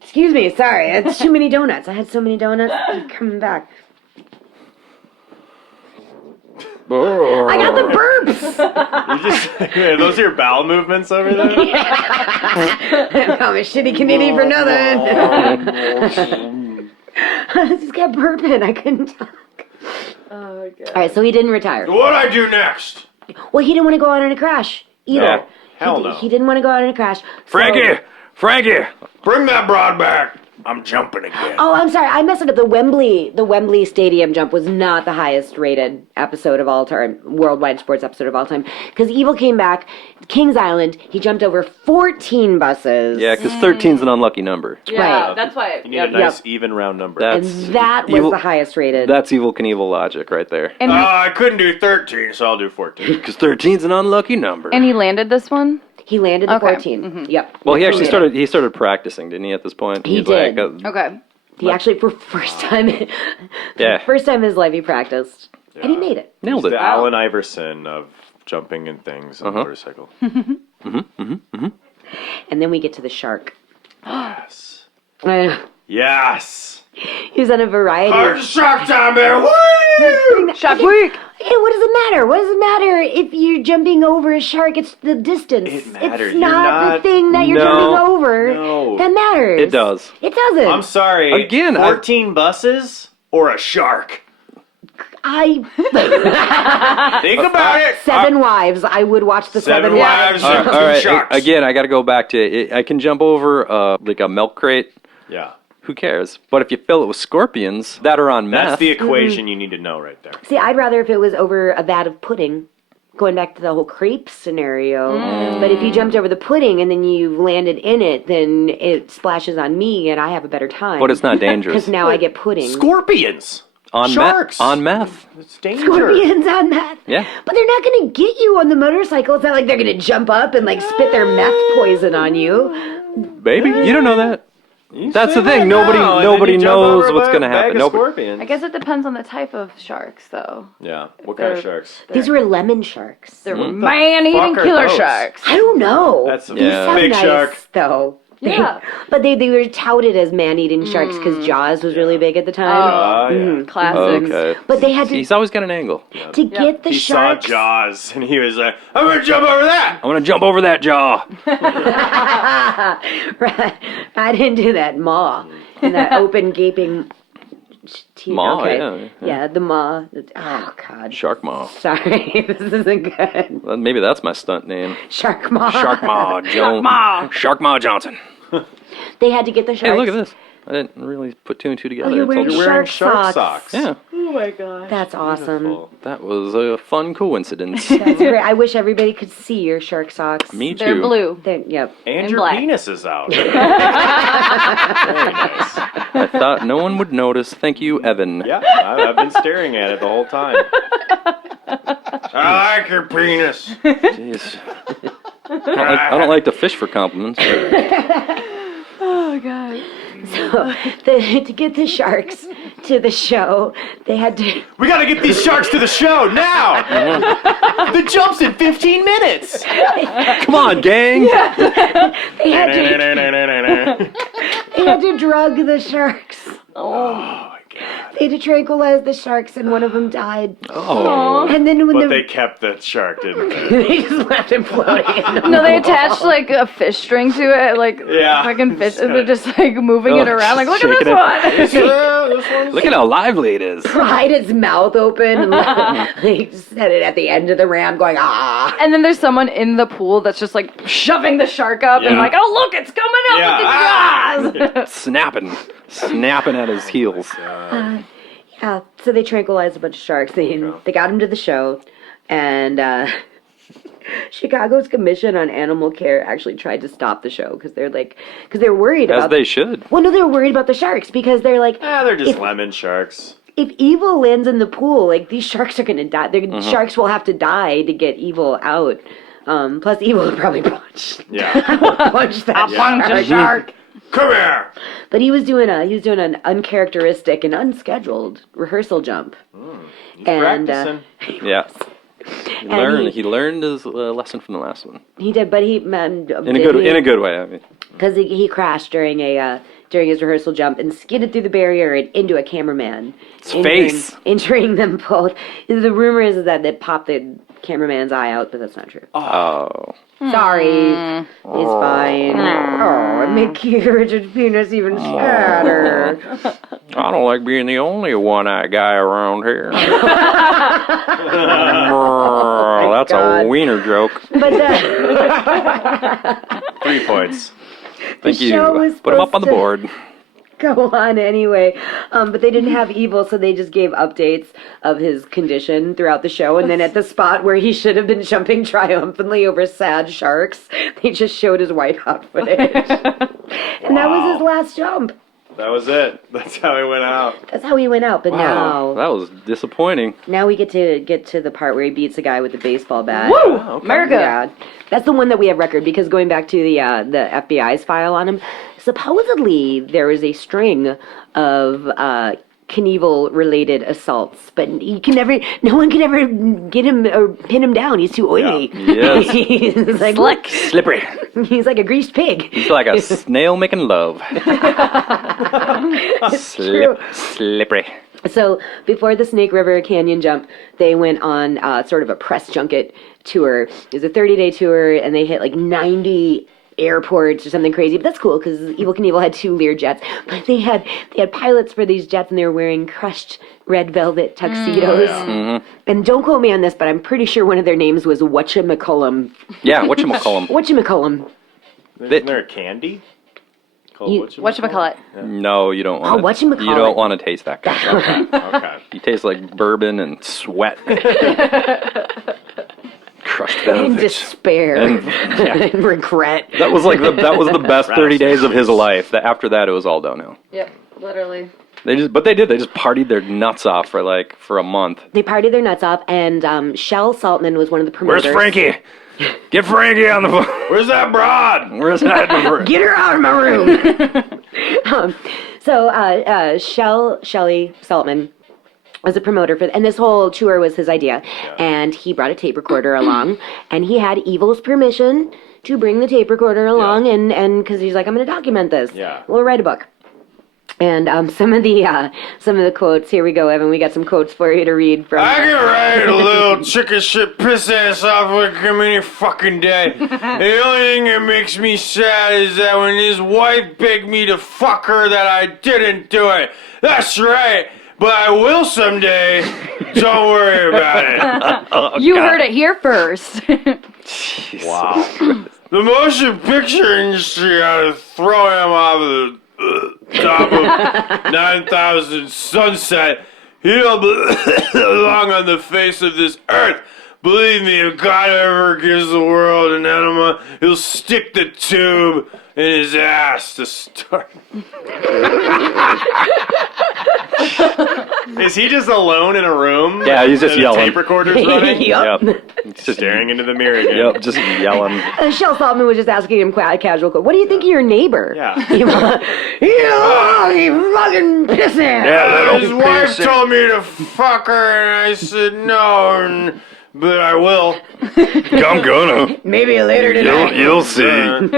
Excuse me, sorry. It's too many donuts. I had so many donuts. I'm coming back. I got the burps. Those are your bowel movements over there? I'm a shitty Canadian for nothing. I just kept burping. I couldn't talk. Oh my god. All right, so he didn't retire. What'd I do next? Well, he didn't want to go out in a crash either. No. Hell no. He didn't want to go out in a crash. Frankie! Bring that broad back. I'm jumping again. Oh, I'm sorry. I messed it up. The Wembley Stadium jump was not the highest rated episode of all time, worldwide sports episode of all time. Because Evel came back, Kings Island, he jumped over 14 buses. Yeah, because 13's an unlucky number. Yeah, Right. that's why. You need a nice even round number. And that was the highest rated. That's Evel Knievel logic right there. And I couldn't do 13, so I'll do 14. Because 13's an unlucky number. and he landed this one. He landed the Okay. 14. Mm-hmm. Yep. Well, he actually started practicing, didn't he, at this point? He He's did. Like, Okay. He actually, for first time, Yeah. first time in his life, he practiced. And he made it. nailed He's it. the Allen Iverson of jumping and things on a motorcycle. And then we get to the shark. Yes. I know. Yes. He was on a variety Hard of... shark time, man. Woo! Shark Week. Hey, what does it matter? What does it matter if you're jumping over a shark? It's the distance. It matters. It's not the You're thing that you're No. jumping over No. that matters. It does. It doesn't. I'm sorry. Again, 14 buses or a shark? I Think about it. 7 wives. I would watch the Seven 7 wives. wives. All right. Sharks. Again, I got to go back to it. I can jump over like a milk crate. Yeah. Who cares? But if you fill it with scorpions that are on meth, That's the equation you need to know right there. See, I'd rather if it was over a vat of pudding. Going back to the whole crepe scenario. But if you jumped over the pudding and then you landed in it, then it splashes on me and I have a better time. but it's not Because dangerous. now I get pudding. Scorpions. on Sharks. On meth. It's dangerous. Scorpions on meth. Yeah. But they're not going to get you on the motorcycle. It's not like they're going to jump up and like spit their meth poison on you. Baby, you don't know that. That's say the thing. that Nobody now, and then nobody you jump knows over what's a going to bag happen. of Nobody. scorpions. I guess it depends on the type of sharks, though. Yeah. What kind of sharks? These were lemon sharks. They're man-eating fuck are killer those? sharks. I don't know. That's a These sound big nice, shark. though. Yeah. But they were touted as man-eating sharks because Jaws was really big at the time. Oh, yeah. Classics. Okay. But they had to He's always got an angle. to get the He sharks. saw Jaws and he was like, I'm going to jump over that. I'm going to jump over that jaw. Right. I didn't do that maw and that open gaping teeth. Maw, okay. yeah. The maw. Oh God. Shark maw. Sorry, this isn't good. Well, maybe that's my stunt name. Shark maw. Shark maw Jones. Shark maw Johnson. They had to get the sharks. Hey, look at this. I didn't really put two and two together. Oh, you're until wearing You're wearing Shark shark socks. socks. Yeah, Oh my gosh. That's awesome. Beautiful. that was a fun coincidence. That's great. I wish everybody could see your shark socks. Me too. They're blue. Yep. And And your black. penis is out. Very nice. I thought no one would notice. Thank you, Evan. Yeah, I've been staring at it the whole time. I like your penis. Jeez. I don't like to fish for compliments. Oh god. So to get the sharks to the show, they had to. We gotta get these sharks to the show now. The jump's in 15 minutes. Come on, gang. They had to drug the sharks. Oh my god. They had to tranquilize the sharks, and one of them died. Oh. And then when But they kept the shark, didn't they? they just left him floating. In the No, they attached like a fish string to it, like Yeah. fucking fish, Just and they're just like moving it Oh, around, like look at shaking this it. one. Look at how lively it is. pried its mouth open and like set it at the end of the ramp, going ah. And then there's someone in the pool that's just like shoving the shark up and Yeah. like, oh look, it's coming up with the jaws. Snapping at his heels. Yeah, so they tranquilized a bunch of sharks. They got him to the show, and Chicago's Commission on Animal Care actually tried to stop the show because they're worried As about. they should. Well, no, they were worried about the sharks because they're like, They're just If- lemon sharks. if Evil lands in the pool, like these sharks are gonna die. Sharks will have to die to get Evil out. Plus, Evil would probably punch Yeah. punch that punch a shark. Come here. But he was doing an uncharacteristic and unscheduled rehearsal jump. He's And, practicing. Yeah. He learned his lesson from the last one. He did, but In a good way. I mean, because he crashed during his rehearsal jump and skidded through the barrier and into a cameraman. Face. Injuring them both. The rumor is that it popped the cameraman's eye out, but that's not true. Oh. Sorry. He's fine. Oh, it made Richard's penis even sadder. I don't like being the only one-eyed guy around here. That's God. a wiener joke. But 3 points. Thank you. show was Put them up on the supposed to- board. go on anyway. But they didn't have Evil, so they just gave updates of his condition throughout the show. And then at the spot where he should have been jumping triumphantly over sad sharks, they just showed his wipeout footage. And that was his last jump. That was it. That's how he went out. That's how he went out. But Wow, that was disappointing. now we get to the part where he beats a guy with a baseball bat. Woo! okay. America. Yeah, that's the one that we have record, because going back to the FBI's file on him, supposedly there was a string of Knievel-related assaults, but no one can ever get him or pin him down. He's too oily. Yeah. Yes. He's like Slick. Slippery. He's like a greased pig. He's like a snail making love. true. Slippery. So before the Snake River Canyon jump, they went on sort of a press junket tour. It was a 30-day tour, and they hit like 90 airports or something crazy. But that's cool because Evel Knievel had 2 Lear jets. But they had pilots for these jets, and they were wearing crushed red velvet tuxedos. And don't quote me on this, but I'm pretty sure one of their names was Whatchamacallum. Yeah, whatchamacallum. Whatchamacallum. Isn't there a candy? Called Whatchamacallit? No, you don't want. whatchamacallit. You don't want to taste that kind of stuff. Okay. You taste like bourbon and sweat. Crushed And velvet. despair. And regret. That was the best 30 days of his life. After that, it was all downhill. Yep, literally. They just partied their nuts off for a month. They partied their nuts off, and Shell Saltman was one of the promoters. Where's Frankie? Get Frankie on the phone. Where's that broad? Where's that? Get her out of my room. Shelly Saltman was a promoter for, and this whole tour was his idea. And he brought a tape recorder along, and he had Evil's permission to bring the tape recorder along, and because he's like, I'm going to document this. Yeah. We'll write a book. And some of the quotes. Here we go, Evan. We got some quotes for you to read from. I can write a little chicken shit piss ass off with him any fucking day. The only thing that makes me sad is that when his wife begged me to fuck her, that I didn't do it. That's right, but I will someday. Don't worry about it. You heard it here first. Wow. The motion picture industry ought to throw him off the top of 9,000 Sunset. He don't belong on the face of this earth. Believe me, if God ever gives the world an enema, he'll stick the tube in his ass to start. Is he just alone in a room? Yeah, he's just and yelling. The tape recorder's running? Yep. Just Staring into the mirror again. Yep, just yelling. Shell Saltman was just asking him casual quote. What do you think of your neighbor? Yeah. You fucking pissing. Yeah, His wife told me to fuck her, and I said no, but I will. I'm gonna. Maybe later tonight. You'll see.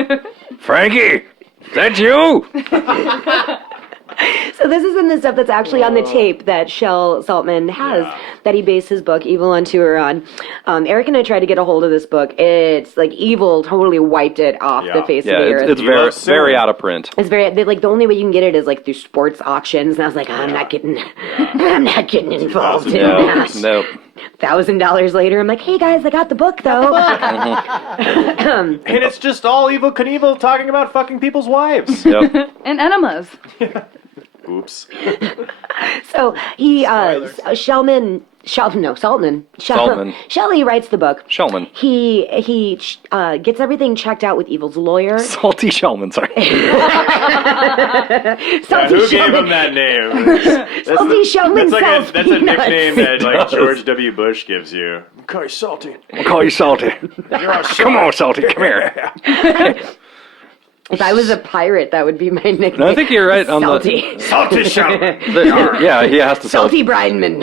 Frankie, is that you? So this is in the stuff that's actually on the tape that Shell Saltman has that he based his book Evil on Tour on. Eric and I tried to get a hold of this book. It's like Evil totally wiped it off the face of the earth. It's very out of print. It's very like the only way you can get it is like through sports auctions, and I was like, I'm not getting involved in that. Nope. $1,000 later, I'm like, hey guys, I got the book though. And it's just all Evel Knievel talking about fucking people's wives. Yep. And enemas. Oops. So he Saltman. Shelley writes the book. Shellman. He gets everything checked out with Evil's lawyer. Salty Shellman, sorry. Who gave him that name? Salty Shellman sells That's a peanuts. nickname that like George W. Bush gives you. Okay, Salty. I'll call you Salty. You're all Come on, Salty, come here. If I was a pirate, that would be my nickname. No, I think you're right on Salty. Salty Shellman. Yeah, he has to sell. Salty Brineman.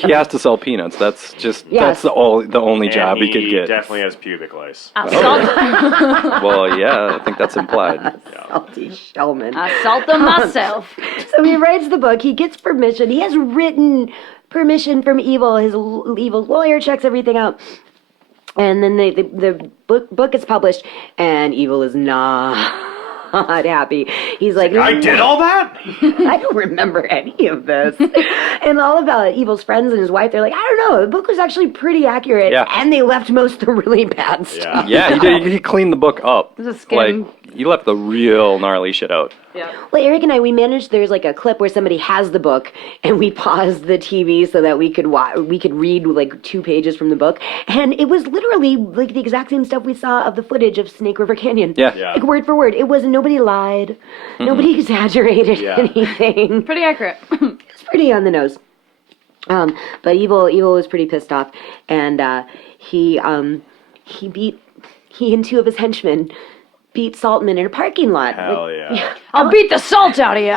He has to sell peanuts. That's just Yes. that's the only job he could get. Definitely has pubic lice. Well, yeah, I think that's implied. Salty Shellman. I salt them myself. So he writes the book. He gets permission. He has written permission from Evil. His Evil lawyer checks everything out. And then the book is published, and Evil is not happy. He's like, I did all that? I don't remember any of this. And all of Evil's friends and his wife, they're like, I don't know. The book was actually pretty accurate, Yeah. and they left most of the really bad stuff. Yeah, he did. He cleaned the book up. It was a skim. Like, he left the real gnarly shit out. Well, Eric and I, we managed. There's like a clip where somebody has the book, and we paused the TV so that we could read like 2 pages from the book, and it was literally like the exact same stuff we saw of the footage of Snake River Canyon. Yeah. Like word for word. It was nobody lied, nobody exaggerated anything. Pretty accurate. It's pretty on the nose. But Evil was pretty pissed off, and he and 2 of his henchmen beat Saltman in a parking lot. Hell yeah. I'll beat the salt out of you.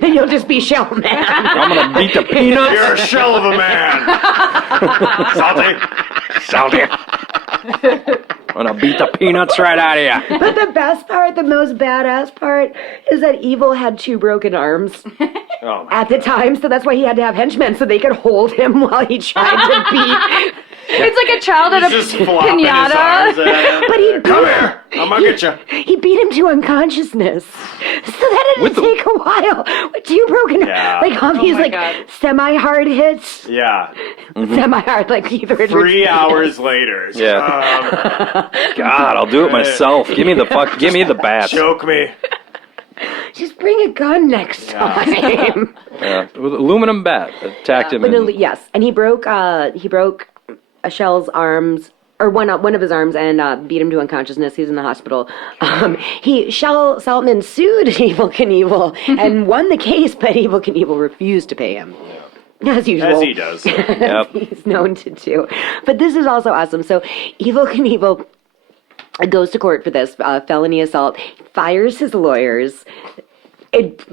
Then you'll just be shell man. I'm gonna beat the peanuts. You're a shell of a man. Salty. I'm gonna beat the peanuts right out of you. But the best part, the most badass part, is that Evil had 2 broken arms Oh, my at the time, so that's why he had to have henchmen so they could hold him while he tried to beat. It's like a child at a Just flopping his arms pinata. at him. But he Come here. I'm gonna get you. He beat him to unconsciousness. So that had to take a while. With 2 broken Yeah. like all these my like God. semi-hard hits. Yeah. Semi-hard, like either 3 hours later. Yeah. God, I'll do it myself. Give me the bats. Choke me. Just bring a gun next time. Yeah. With aluminum bat attacked him. But and- yes, and he broke a Shell's arms, or one of his arms, and beat him to unconsciousness. He's in the hospital. Shell Saltman sued Evel Knievel and won the case, but Evel Knievel refused to pay him. As usual. As he does. Yep. He's known to do. But this is also awesome. So Evel Knievel goes to court for this felony assault, fires his lawyers,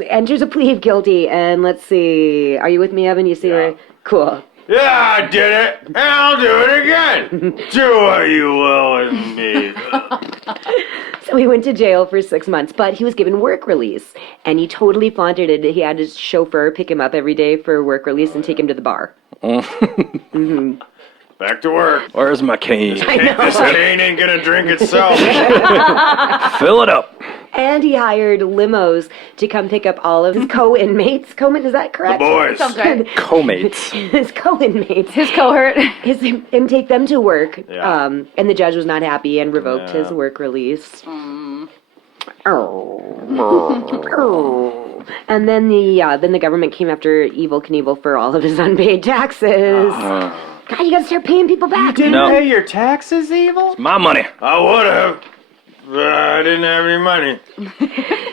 enters a plea of guilty, and let's see. Are you with me, Evan? You see where? Cool. Yeah, I did it. And I'll do it again. Do what you will with me. So he went to jail for 6 months, but he was given work release, and he totally flaunted it. He had his chauffeur pick him up every day for work release and take him to the bar. Back to work. Where's my cane? I know. This cane ain't gonna drink itself. Fill it up. And he hired limos to come pick up all of his co-inmates. Is that correct? Boys. Sounds right. Co-mates. His co-inmates. His cohort. And take them to work. Yeah. And the judge was not happy and revoked his work release. And then the government came after Evel Knievel for all of his unpaid taxes. God, you gotta start paying people back. Didn't No. pay your taxes, Evil? My money. I would have. But I didn't have any money.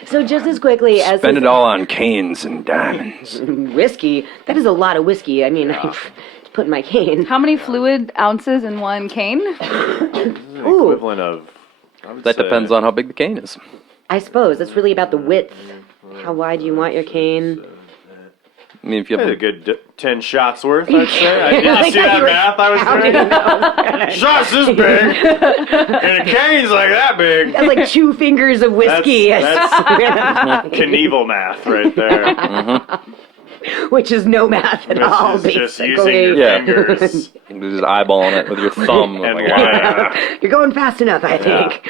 So just as quickly as Spend it all on canes and diamonds. whiskey, that is a lot of whiskey. I mean, I put in my cane. How many fluid ounces in one cane? Ooh, Equivalent of. That depends on how big the cane is. I suppose that's really about the width. How wide do you want your cane? I mean, if you have A a good 10 shots worth, I'd say. Did you Like see how that you were math I was doing? Shots this big, and a cane's like that big. That's like 2 fingers of whiskey, That's Knievel math right there. which is no math at all, This is just using basically. your Yeah. fingers. just eyeballing it with your thumb. And Like, You're going fast enough, I think.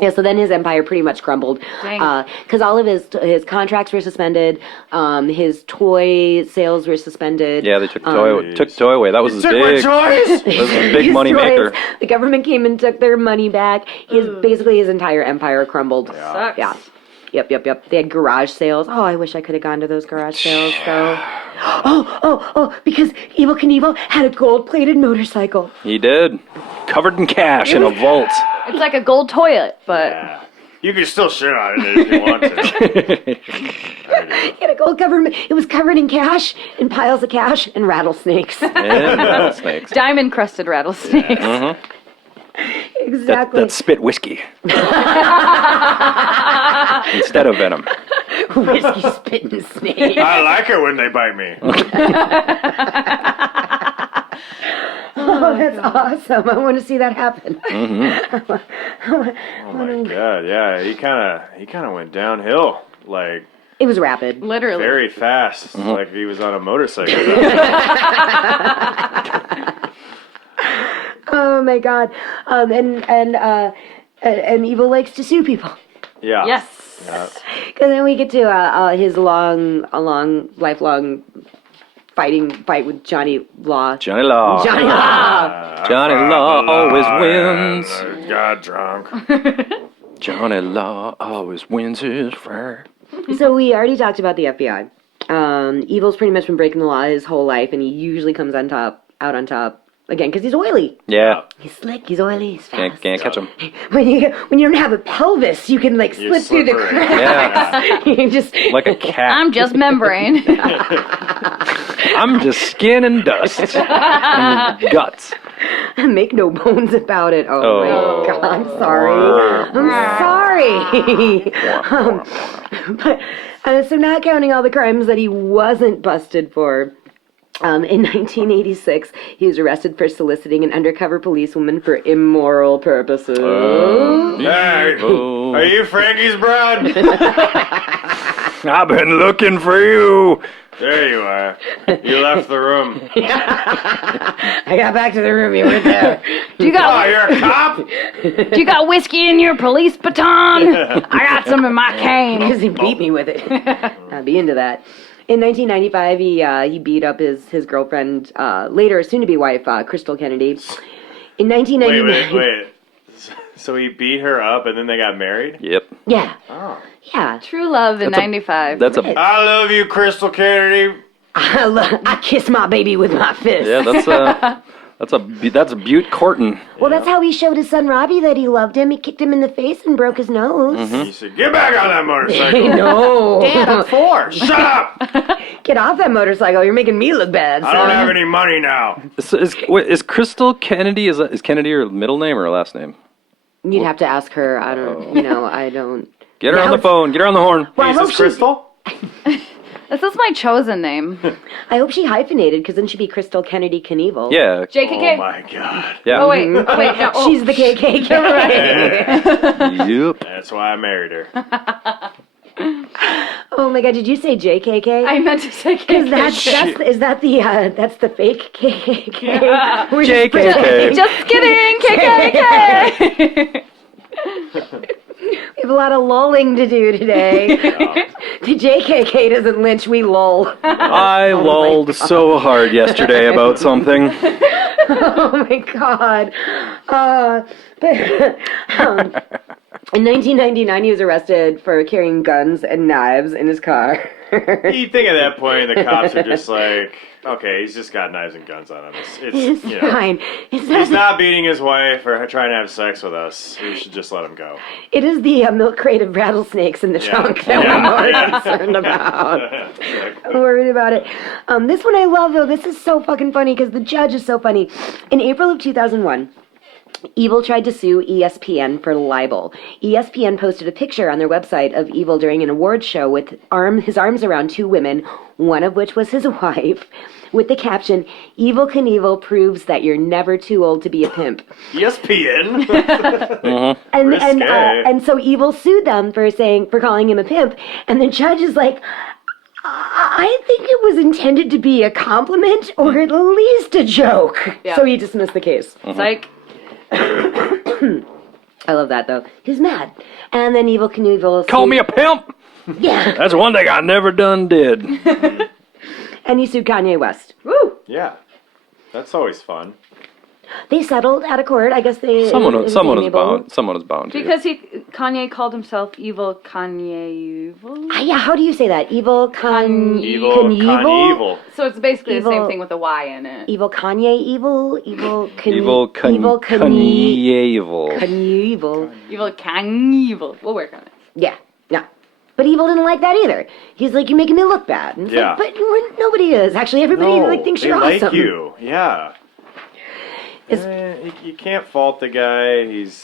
Yeah, so then his empire pretty much crumbled Dang. because all of his contracts were suspended. His toy sales were suspended. yeah, they took toy away. That was his Took my big. toys. That was his big His money toys, maker. The government came and took their money back. Basically his entire empire crumbled. Sucks. Yeah. Yep. They had garage sales. Oh, I wish I could have gone to those garage sales, though. Oh, because Evel Knievel had a gold-plated motorcycle. He did. Covered in cash in a vault. It's like a gold toilet, but Yeah. You can still shit on it if you want to. He had a gold covered. It was covered in cash, in piles of cash, and rattlesnakes. And rattlesnakes. diamond crusted rattlesnakes. It Exactly. That's spit whiskey. Instead of venom. Whiskey spitting snake. I like it when they bite me. Oh, that's awesome. I want to see that happen. Oh my god, yeah, he kind of went downhill, like It was rapid. Literally. very fast, like he was on a motorcycle. Oh my god. And Evil likes to sue people. Yeah. Yes. Yeah. Because then we get to his lifelong fight with Johnny Law. Johnny Law. Johnny Law. Johnny Law always wins. And got drunk. Johnny Law always wins his fair. So we already talked about the FBI. Evil's pretty much been breaking the law his whole life, and he usually comes out on top again because he's oily. Yeah. He's slick. He's oily. He's fast. Can't catch him. When you don't have a pelvis, you can like slip through the slippery. cracks. Yeah. You just Like a cat. I'm just membrane. I'm just skin and dust. And guts. make no bones about it. Oh, Oh. my god, I'm sorry. I'm sorry. So not counting all the crimes that he wasn't busted for. In 1986, he was arrested for soliciting an undercover policewoman for immoral purposes. Hey, Oh. are you Frankie's broad? I've been looking for you. There you are. You left the room. I got back to the room. You weren't there. Do you Oh, got you're a cop? do you got whiskey in your police baton? I got some in my cane. Because he beat me with it. I'd be into that. In 1995, he beat up his girlfriend, later soon-to-be wife, Crystal Kennedy. In 1999, Wait. So he beat her up and then they got married? Yep. yeah, Oh. yeah. True love in That's a- 95. That's a I love you, Crystal Kennedy. I kiss my baby with my fist. yeah. That's Butte Corton. Well, that's how he showed his son Robbie that he loved him. He kicked him in the face and broke his nose. He said, get back on that motorcycle. No. Dad, I'm 4. Shut up. Get off that motorcycle. You're making me look bad, I don't son. have any money now. Is Crystal Kennedy, is Kennedy her middle name or her last name? You'd have to ask her. I don't, I don't. Get her on Now the phone. Get her on the horn. Well, I Is hope this she, Crystal? This is my chosen name. I hope she hyphenated, because then she'd be Crystal Kennedy Knievel. Yeah. JKK. Oh my god. Yeah. Oh, wait. No. Oh. She's the KKK. Yep. That's why I married her. Oh my god, did you say JKK? I meant to say Because KKK. that's the fake KKK. We're JKK. Just kidding, KKK. We have a lot of lulling to do today. The JKK doesn't lynch, we lull. I lulled so hard yesterday about something. Oh my god. In 1999, he was arrested for carrying guns and knives in his car. You think at that point the cops are just like, okay, he's just got knives and guns on him. It's It's fine. It's He's not beating his wife or trying to have sex with us. We should just let him go. It is the milk crate of rattlesnakes in the trunk that we're more concerned about. I'm worried about it. This one I love, though. This is so fucking funny because the judge is so funny. In April of 2001, Evil tried to sue ESPN for libel. ESPN posted a picture on their website of Evil during an awards show with his arms around two women, one of which was his wife, with the caption, "Evel Knievel proves that you're never too old to be a pimp." ESPN? And so Evil sued them for calling him a pimp, and the judge is like, I think it was intended to be a compliment or at least a joke. Yeah. So he dismissed the case. Psych. I love that, though. He's mad. And then Evel Knievel... Call me a pimp. Yeah. That's one thing I never done did. And he sued Kanye West. Woo! Yeah. That's always fun. They settled out of court. I guess they... Someone it was is amiable. bound to. Because Kanye called himself Evil Kanye Evil. Yeah, how do you say that? Evil Evil, Knievel. So it's basically the Evil- same thing with a Y in it. Evil Kanye Evil? Evil Evil Knievel. Knievel. Evil Knievel. We'll work on it. Yeah. But Evil didn't like that either. He's like, you're making me look bad. And it's Yeah. like, but nobody is. Actually, everybody thinks they you're like awesome. you. Yeah. you can't fault the guy. He's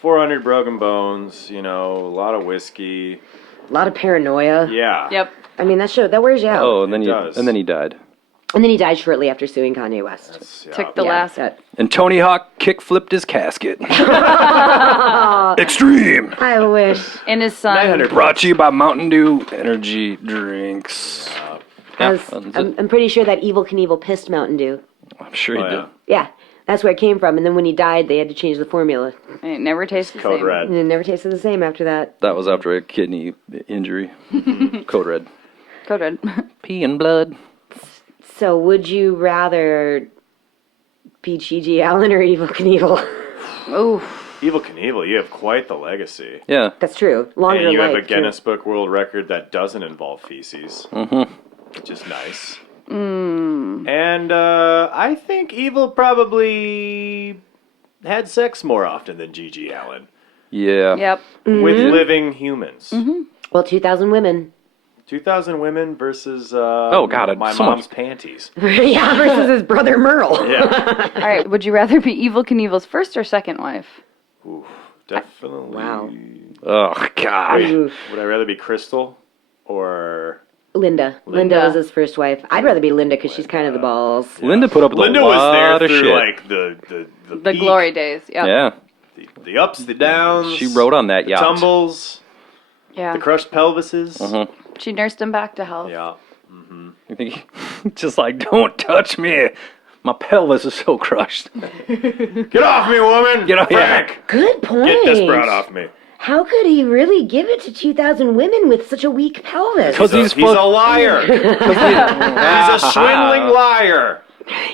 400 broken bones. You know, a lot of whiskey. A lot of paranoia. Yeah. Yep. I mean, that wears you out. Oh, and then does. he died. And then he died shortly after suing Kanye West. Took the Yeah, last. And Tony Hawk kick-flipped his casket. Extreme. I wish. And his son. 900. Brought to you by Mountain Dew Energy Drinks. I'm pretty sure that Evel Knievel pissed Mountain Dew. I'm sure he Oh, did. yeah. Yeah, that's where it came from. And then when he died, they had to change the formula. It never tastes the Code same. Red. And it never tasted the same after that. That was after a kidney injury. Code Red. Code Red. Pee and blood. So would you rather be G.G. Allen or Evel Knievel? Ooh. Evel Knievel, you have quite the legacy. Yeah. That's true. Longer And you life. have a Guinness Book World Record that doesn't involve feces. Which is nice. And I think Evel probably had sex more often than G.G. Allen. Yeah. Yep. With living humans. Well, 2,000 women. 2,000 women versus God, my so mom's much. panties. Yeah, versus his brother Merle. Yeah. All right. Would you rather be Evel Knievel's first or second wife? Ooh, definitely. Wow. Oh, God. Oof. Would I rather be Crystal or... Linda. Linda was his first wife. I'd rather be Linda because she's kind of the balls. Linda put up with Linda a was lot there of through shit. like the The peak, glory days. Yep. Yeah. the ups, the downs. She rode on that yacht. tumbles, Yeah. the crushed pelvises. She nursed him back to health. Yeah. You think just like, don't touch me. My pelvis is so crushed. Get off me, woman! Get off- Frank! Good point. Get this broad off me. How could he really give it to 2,000 women with such a weak pelvis? Because He's a liar. He's a swindling liar.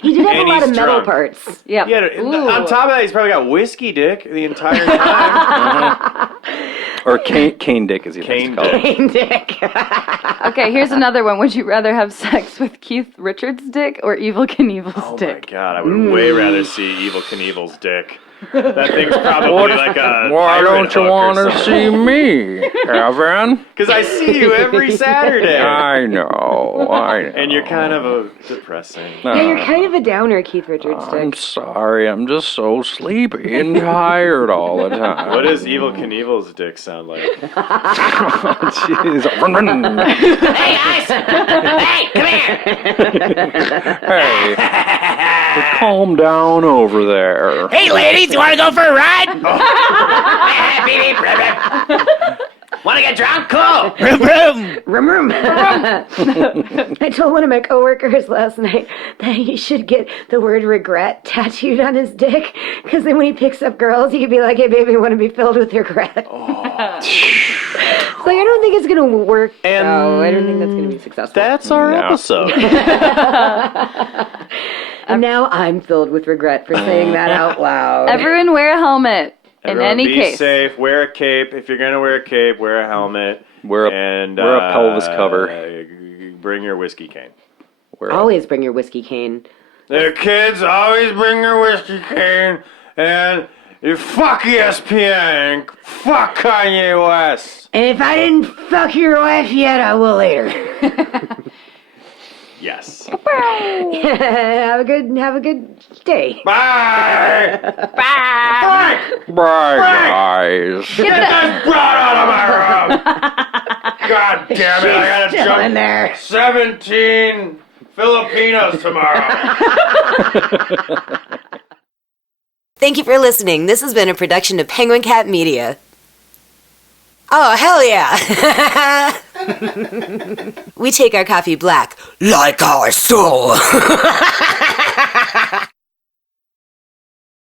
He did have and a lot he's of metal drunk. parts. Yep. Yeah, on top of that, he's probably got whiskey dick the entire time. Or cane dick, as he likes to Cane call it. Dick. Okay, here's another one. Would you rather have sex with Keith Richards' dick or Evel Knievel's Oh my dick? god, I would way rather see Evel Knievel's dick. That thing's probably like a Why don't you want want to see me, Evan? Because I see you every Saturday. I know. And you're kind of a depressing. Yeah, you're kind of a downer, Keith Richards' I'm dick. sorry. I'm just so sleepy and tired all the time. What does Evel Knievel's dick sound like? Jeez. Hey, guys! Hey, come here! Hey, calm down over there. Hey, ladies, you want to go for a ride? Want to get drunk? Cool. Rum, rum. I told one of my coworkers last night that he should get the word regret tattooed on his dick, because then when he picks up girls, he could be like, hey, baby, I want to be filled with regret. So I don't think it's going to work. And so I don't think that's going to be successful. That's our No. episode. And now I'm filled with regret for saying that out loud. Everyone wear a helmet. Everyone in any be case. safe. Wear a cape. If you're going to wear a cape, wear a helmet. Wear a pelvis cover. Bring your whiskey cane. Always bring your whiskey cane. The kids always bring your whiskey cane. And you fuck ESPN. Fuck Kanye West. And if I didn't fuck your wife yet, I will later. Yes. have a good day. Bye. Bye. Bye, guys. Get this broad out of my room. God damn it. I got to Still in jump there. 17 Filipinos tomorrow. Thank you for listening. This has been a production of Penguin Cat Media. Oh, hell yeah. We take our coffee black, like our soul.